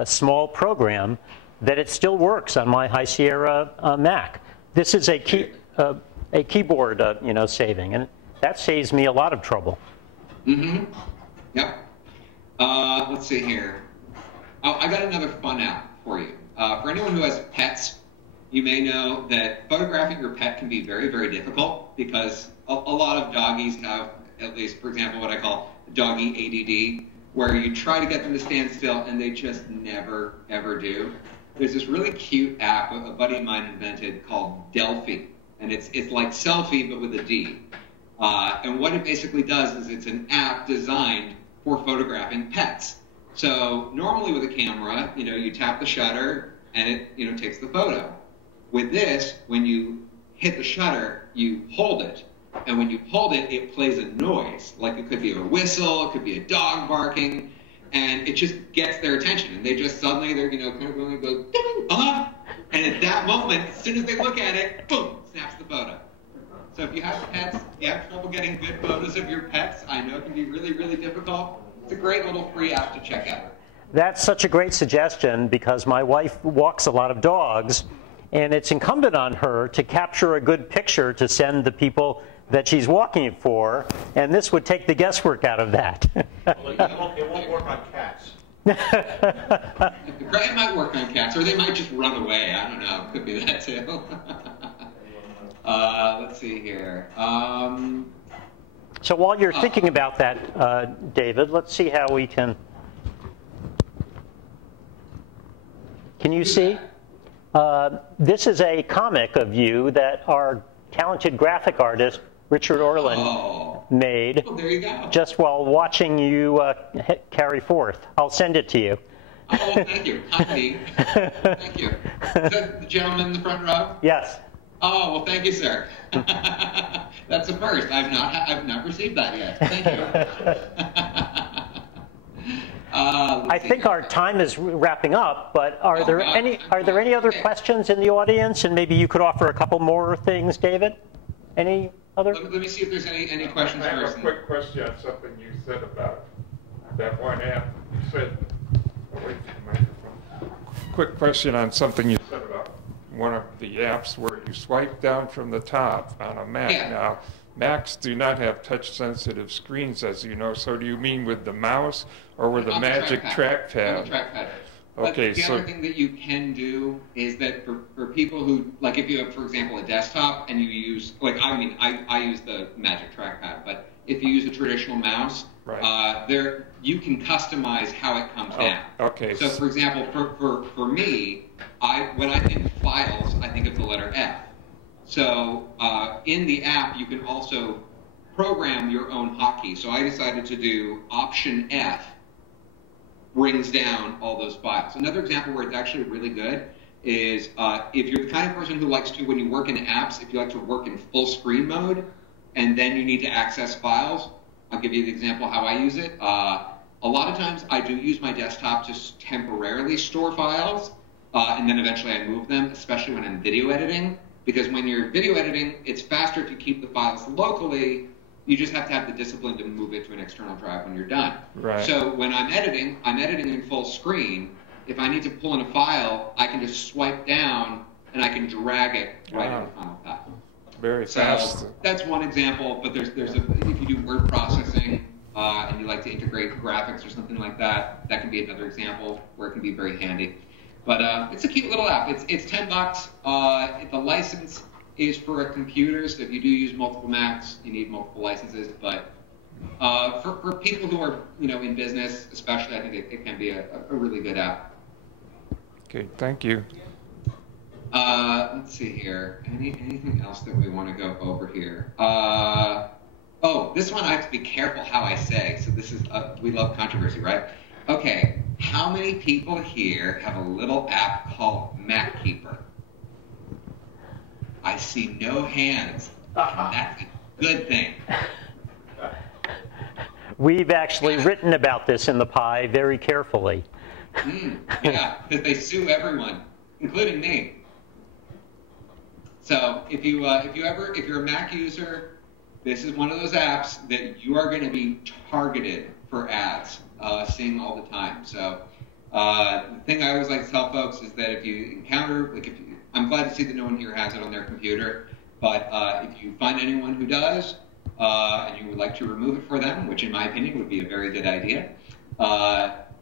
small program that it still works on my High Sierra Mac. This is a keyboard saving, and that saves me a lot of trouble. Mm-hmm. Yep. Let's see here. Oh, I got another fun app for you. For anyone who has pets, you may know that photographing your pet can be very, very difficult because a lot of doggies have, at least, for example, what I call doggy ADD, where you try to get them to stand still and they just never, ever do. There's this really cute app a buddy of mine invented called Delphi, and it's like selfie but with a D. And what it basically does is it's an app designed for photographing pets. So normally with a camera, you tap the shutter and it takes the photo. With this, when you hit the shutter, you hold it. And when you hold it, it plays a noise. Like it could be a whistle, it could be a dog barking, and it just gets their attention. And they just suddenly, they're, kind of going to go, ding, and at that moment, as soon as they look at it, boom, snaps the photo. So if you have pets, you have trouble getting good photos of your pets, I know it can be really, really difficult. It's a great little free app to check out. That's such a great suggestion because my wife walks a lot of dogs, and it's incumbent on her to capture a good picture to send the people that she's walking for, and this would take the guesswork out of that. Well, it won't work on cats. It might work on cats, or they might just run away. I don't know. Could be that too. Let's see here. So while you're thinking about that, David, let's see how we can. Can you see? This is a comic of you that our talented graphic artist Richard Orland made there you go. Just while watching you carry forth. I'll send it to you. Oh, thank you. Thank you. Is that the gentleman in the front row? Yes. Oh, well, thank you, sir. That's a first. I've not received that yet. Thank you. I think our time is wrapping up, but are there any other questions in the audience? And maybe you could offer a couple more things, David. Any other? Let me see if there's any questions I have first. a quick question on something you said about that one app. You said, away from the microphone. Quick question on something you said about one of the apps where you swipe down from the top on a Mac. Yeah. Now, Macs do not have touch-sensitive screens, as you know. So do you mean with the mouse or with the magic trackpad? On the trackpad. Okay, but the other thing that you can do is that for people who, like if you have, for example, a desktop and you use, like I use the magic trackpad, but if you use a traditional mouse, right. You can customize how it comes down. Okay. So for example, for me, when I think files, I think of the letter F. So in the app, you can also program your own hotkey. So I decided to do Option F, brings down all those files. Another example where it's actually really good is if you're the kind of person who likes to, when you work in apps, if you like to work in full screen mode, and then you need to access files, I'll give you the example how I use it. A lot of times I do use my desktop to temporarily store files, and then eventually I move them, especially when I'm video editing. Because when you're video editing, it's faster to keep the files locally. You just have to have the discipline to move it to an external drive when you're done. Right. So when I'm editing in full screen. If I need to pull in a file, I can just swipe down and I can drag it right into Final Cut. Very fast. So that's one example, but if you do word processing and you like to integrate graphics or something like that, that can be another example where it can be very handy. But it's a cute little app. It's $10. The license is for a computer, so if you do use multiple Macs, you need multiple licenses. But for people who are in business, especially, I think it can be a really good app. Okay, thank you. Let's see here. Anything else that we want to go over here? This one I have to be careful how I say. So this is we love controversy, right? Okay, how many people here have a little app called MacKeeper? I see no hands. And that's a good thing. We've actually written about this in the pie very carefully. Yeah, because they sue everyone, including me. So if you're a Mac user, this is one of those apps that you are going to be targeted for ads, seeing all the time. So the thing I always like to tell folks is that if you encounter, I'm glad to see that no one here has it on their computer, but if you find anyone who does, and you would like to remove it for them, which in my opinion would be a very good idea,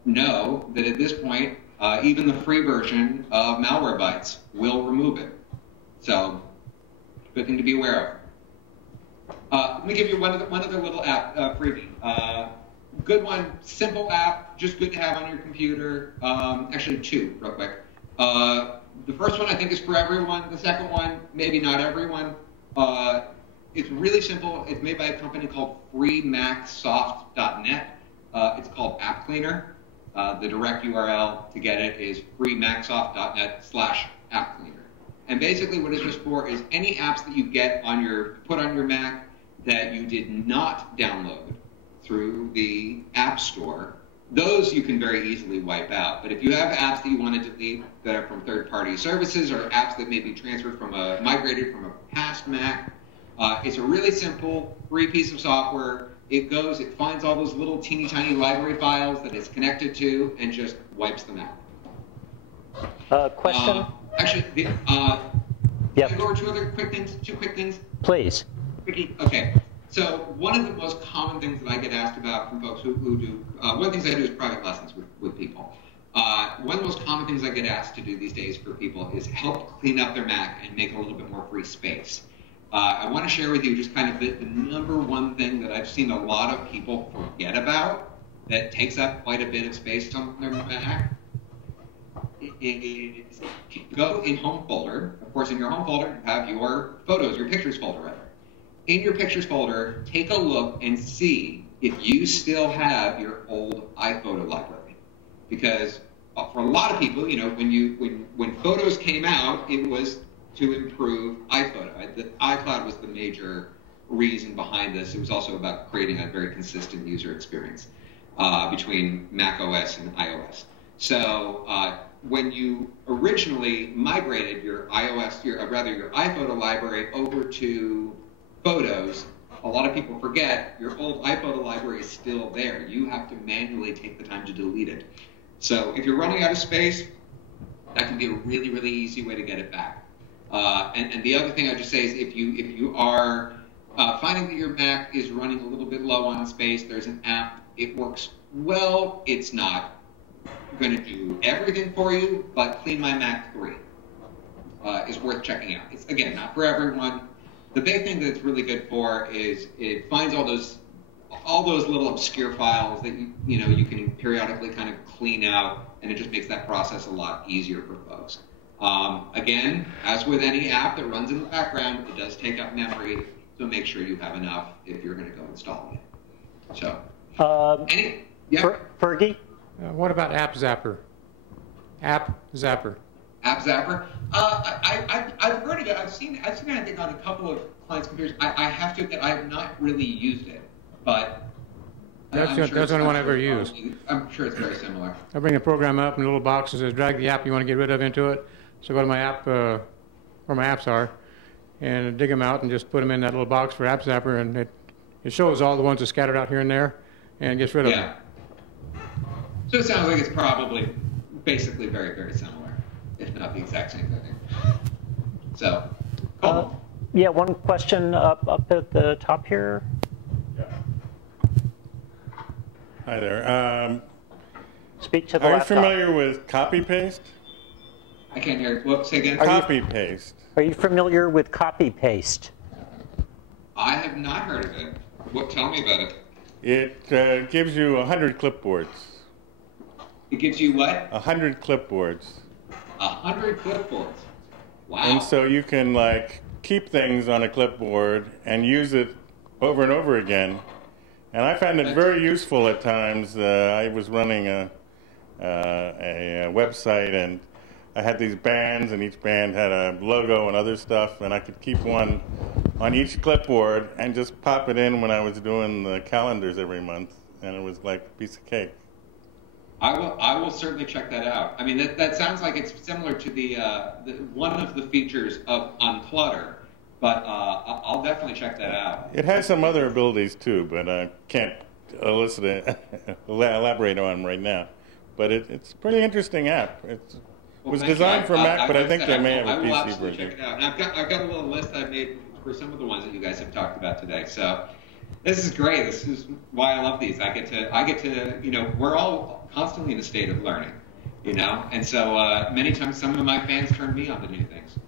know that at this point, even the free version of Malwarebytes will remove it. So, good thing to be aware of. Let me give you one other little app freebie. Good one, simple app, just good to have on your computer. Actually, two, real quick. The first one I think is for everyone. The second one, maybe not everyone. It's really simple. It's made by a company called freemacsoft.net. It's called App Cleaner. The direct URL to get it is freemacsoft.net/app cleaner. And basically what it's just for is any apps that you get put on your Mac that you did not download through the App Store, those you can very easily wipe out. But if you have apps that you want to delete that are from third-party services or apps that may be transferred migrated from a past Mac, it's a really simple free piece of software. It finds all those little teeny tiny library files that it's connected to and just wipes them out. Question? Actually, can I go over two quick things? Please. Okay. So one of the most common things that I get asked about from folks who do, one of the things I do is private lessons with people. One of the most common things I get asked to do these days for people is help clean up their Mac and make a little bit more free space. I want to share with you just kind of the number one thing that I've seen a lot of people forget about that takes up quite a bit of space on their Mac. Is go in Home folder. Of course, in your Home folder, you have your photos, your pictures folder, rather. In your pictures folder, take a look and see if you still have your old iPhoto library. Because for a lot of people, you know, when photos came out, it was to improve iPhoto. The iCloud was the major reason behind this. It was also about creating a very consistent user experience between Mac OS and iOS. So when you originally migrated your your iPhoto library over to Photos, a lot of people forget your old iPhoto library is still there. You have to manually take the time to delete it. So if you're running out of space, that can be a really, really easy way to get it back. And the other thing I just say is if you are finding that your Mac is running a little bit low on space, there's an app. It works well. It's not going to do everything for you, but Clean My Mac 3 is worth checking out. It's, again, not for everyone. The big thing that it's really good for is it finds all those little obscure files that you can periodically kind of clean out, and it just makes that process a lot easier for folks. Again, as with any app that runs in the background, it does take up memory, so make sure you have enough if you're going to go installing it. So, Fergie? What about App Zapper? App Zapper. App Zapper? I've heard of it. I've seen it, I think, on a couple of clients' computers. I have to admit, I have not really used it, but That's the only one I've ever used. I'm sure it's very similar. I bring the program up in a little box that says drag the app you want to get rid of into it. So go to my app, where my apps are, and dig them out and just put them in that little box for App Zapper, and it shows all the ones that scattered out here and there, and gets rid of them. So it sounds like it's probably basically very, very similar, if not the exact same thing. So, cool. Yeah, one question up at the top here. Hi there. Speak to the laptop. Are you familiar with copy paste? I can't hear. What? Say again. Copy paste. Are you familiar with copy paste? I have not heard of it. Tell me about it. It gives you 100 clipboards. It gives you what? 100 clipboards. 100 clipboards. Wow. And so you can keep things on a clipboard and use it over and over again. And I found it very useful at times. I was running a website, and I had these bands, and each band had a logo and other stuff, and I could keep one on each clipboard and just pop it in when I was doing the calendars every month, and it was like a piece of cake. I will certainly check that out. I mean, that sounds like it's similar to the one of the features of Unclutter, but I'll definitely check that out. It has some other abilities too, but I can't elaborate on them right now. But it's a pretty interesting app. It was designed for Mac, but I think they may have a PC version. I will absolutely check it out. And I've got a little list I've made for some of the ones that you guys have talked about today. So this is great. This is why I love these. I get to, you know, we're all constantly in a state of learning, you know, and so many times some of my fans turn me on to new things.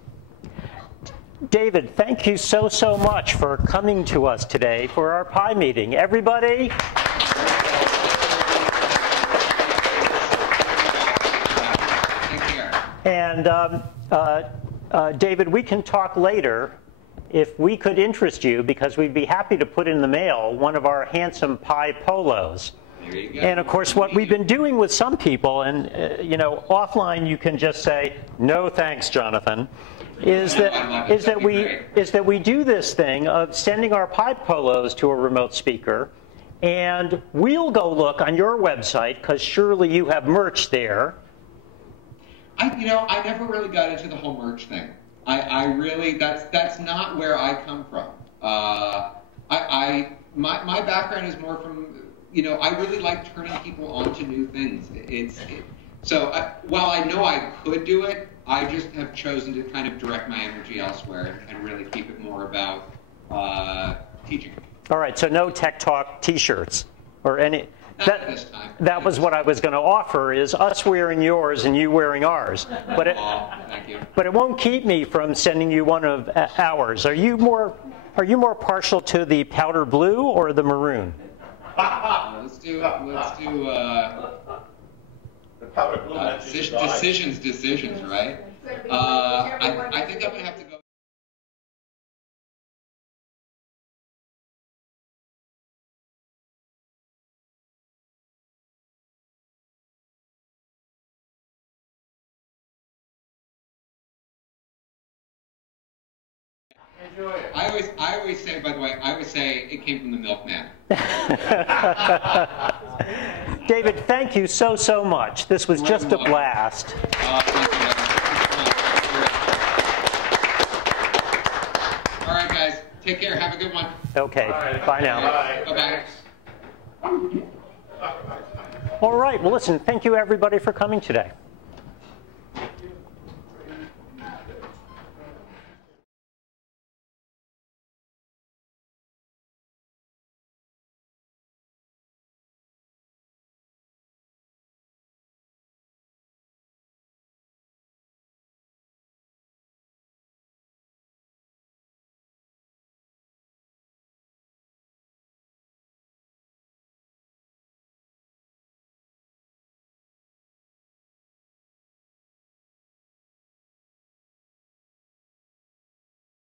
David, thank you so much for coming to us today for our Pi meeting. Everybody. And David, we can talk later if we could interest you, because we'd be happy to put in the mail one of our handsome Pi polos. There you go. And of course, what we've been doing with some people, and you know, offline you can just say, no thanks, Jonathan, is that we do this thing of sending our Pi polos to a remote speaker, and we'll go look on your website, because surely you have merch there. You know, I never really got into the whole merch thing. I really, that's not where I come from. My background is more from, you know, I really like turning people on to new things. So while I know I could do it, I just have chosen to kind of direct my energy elsewhere and really keep it more about teaching. All right, so no Tech Talk T-shirts or any. That was what I was going to offer, is us wearing yours and you wearing ours. But it won't keep me from sending you one of ours. Are you more partial to the powder blue or the maroon? Let's do the powder blue. Decisions, right? I think I'm going to have to go. I always say, by the way, it came from the milkman. David, thank you so much. This was just a blast. All right, guys. Take care. Have a good one. Okay. Bye now. Bye-bye. All right. Well, listen, thank you, everybody, for coming today.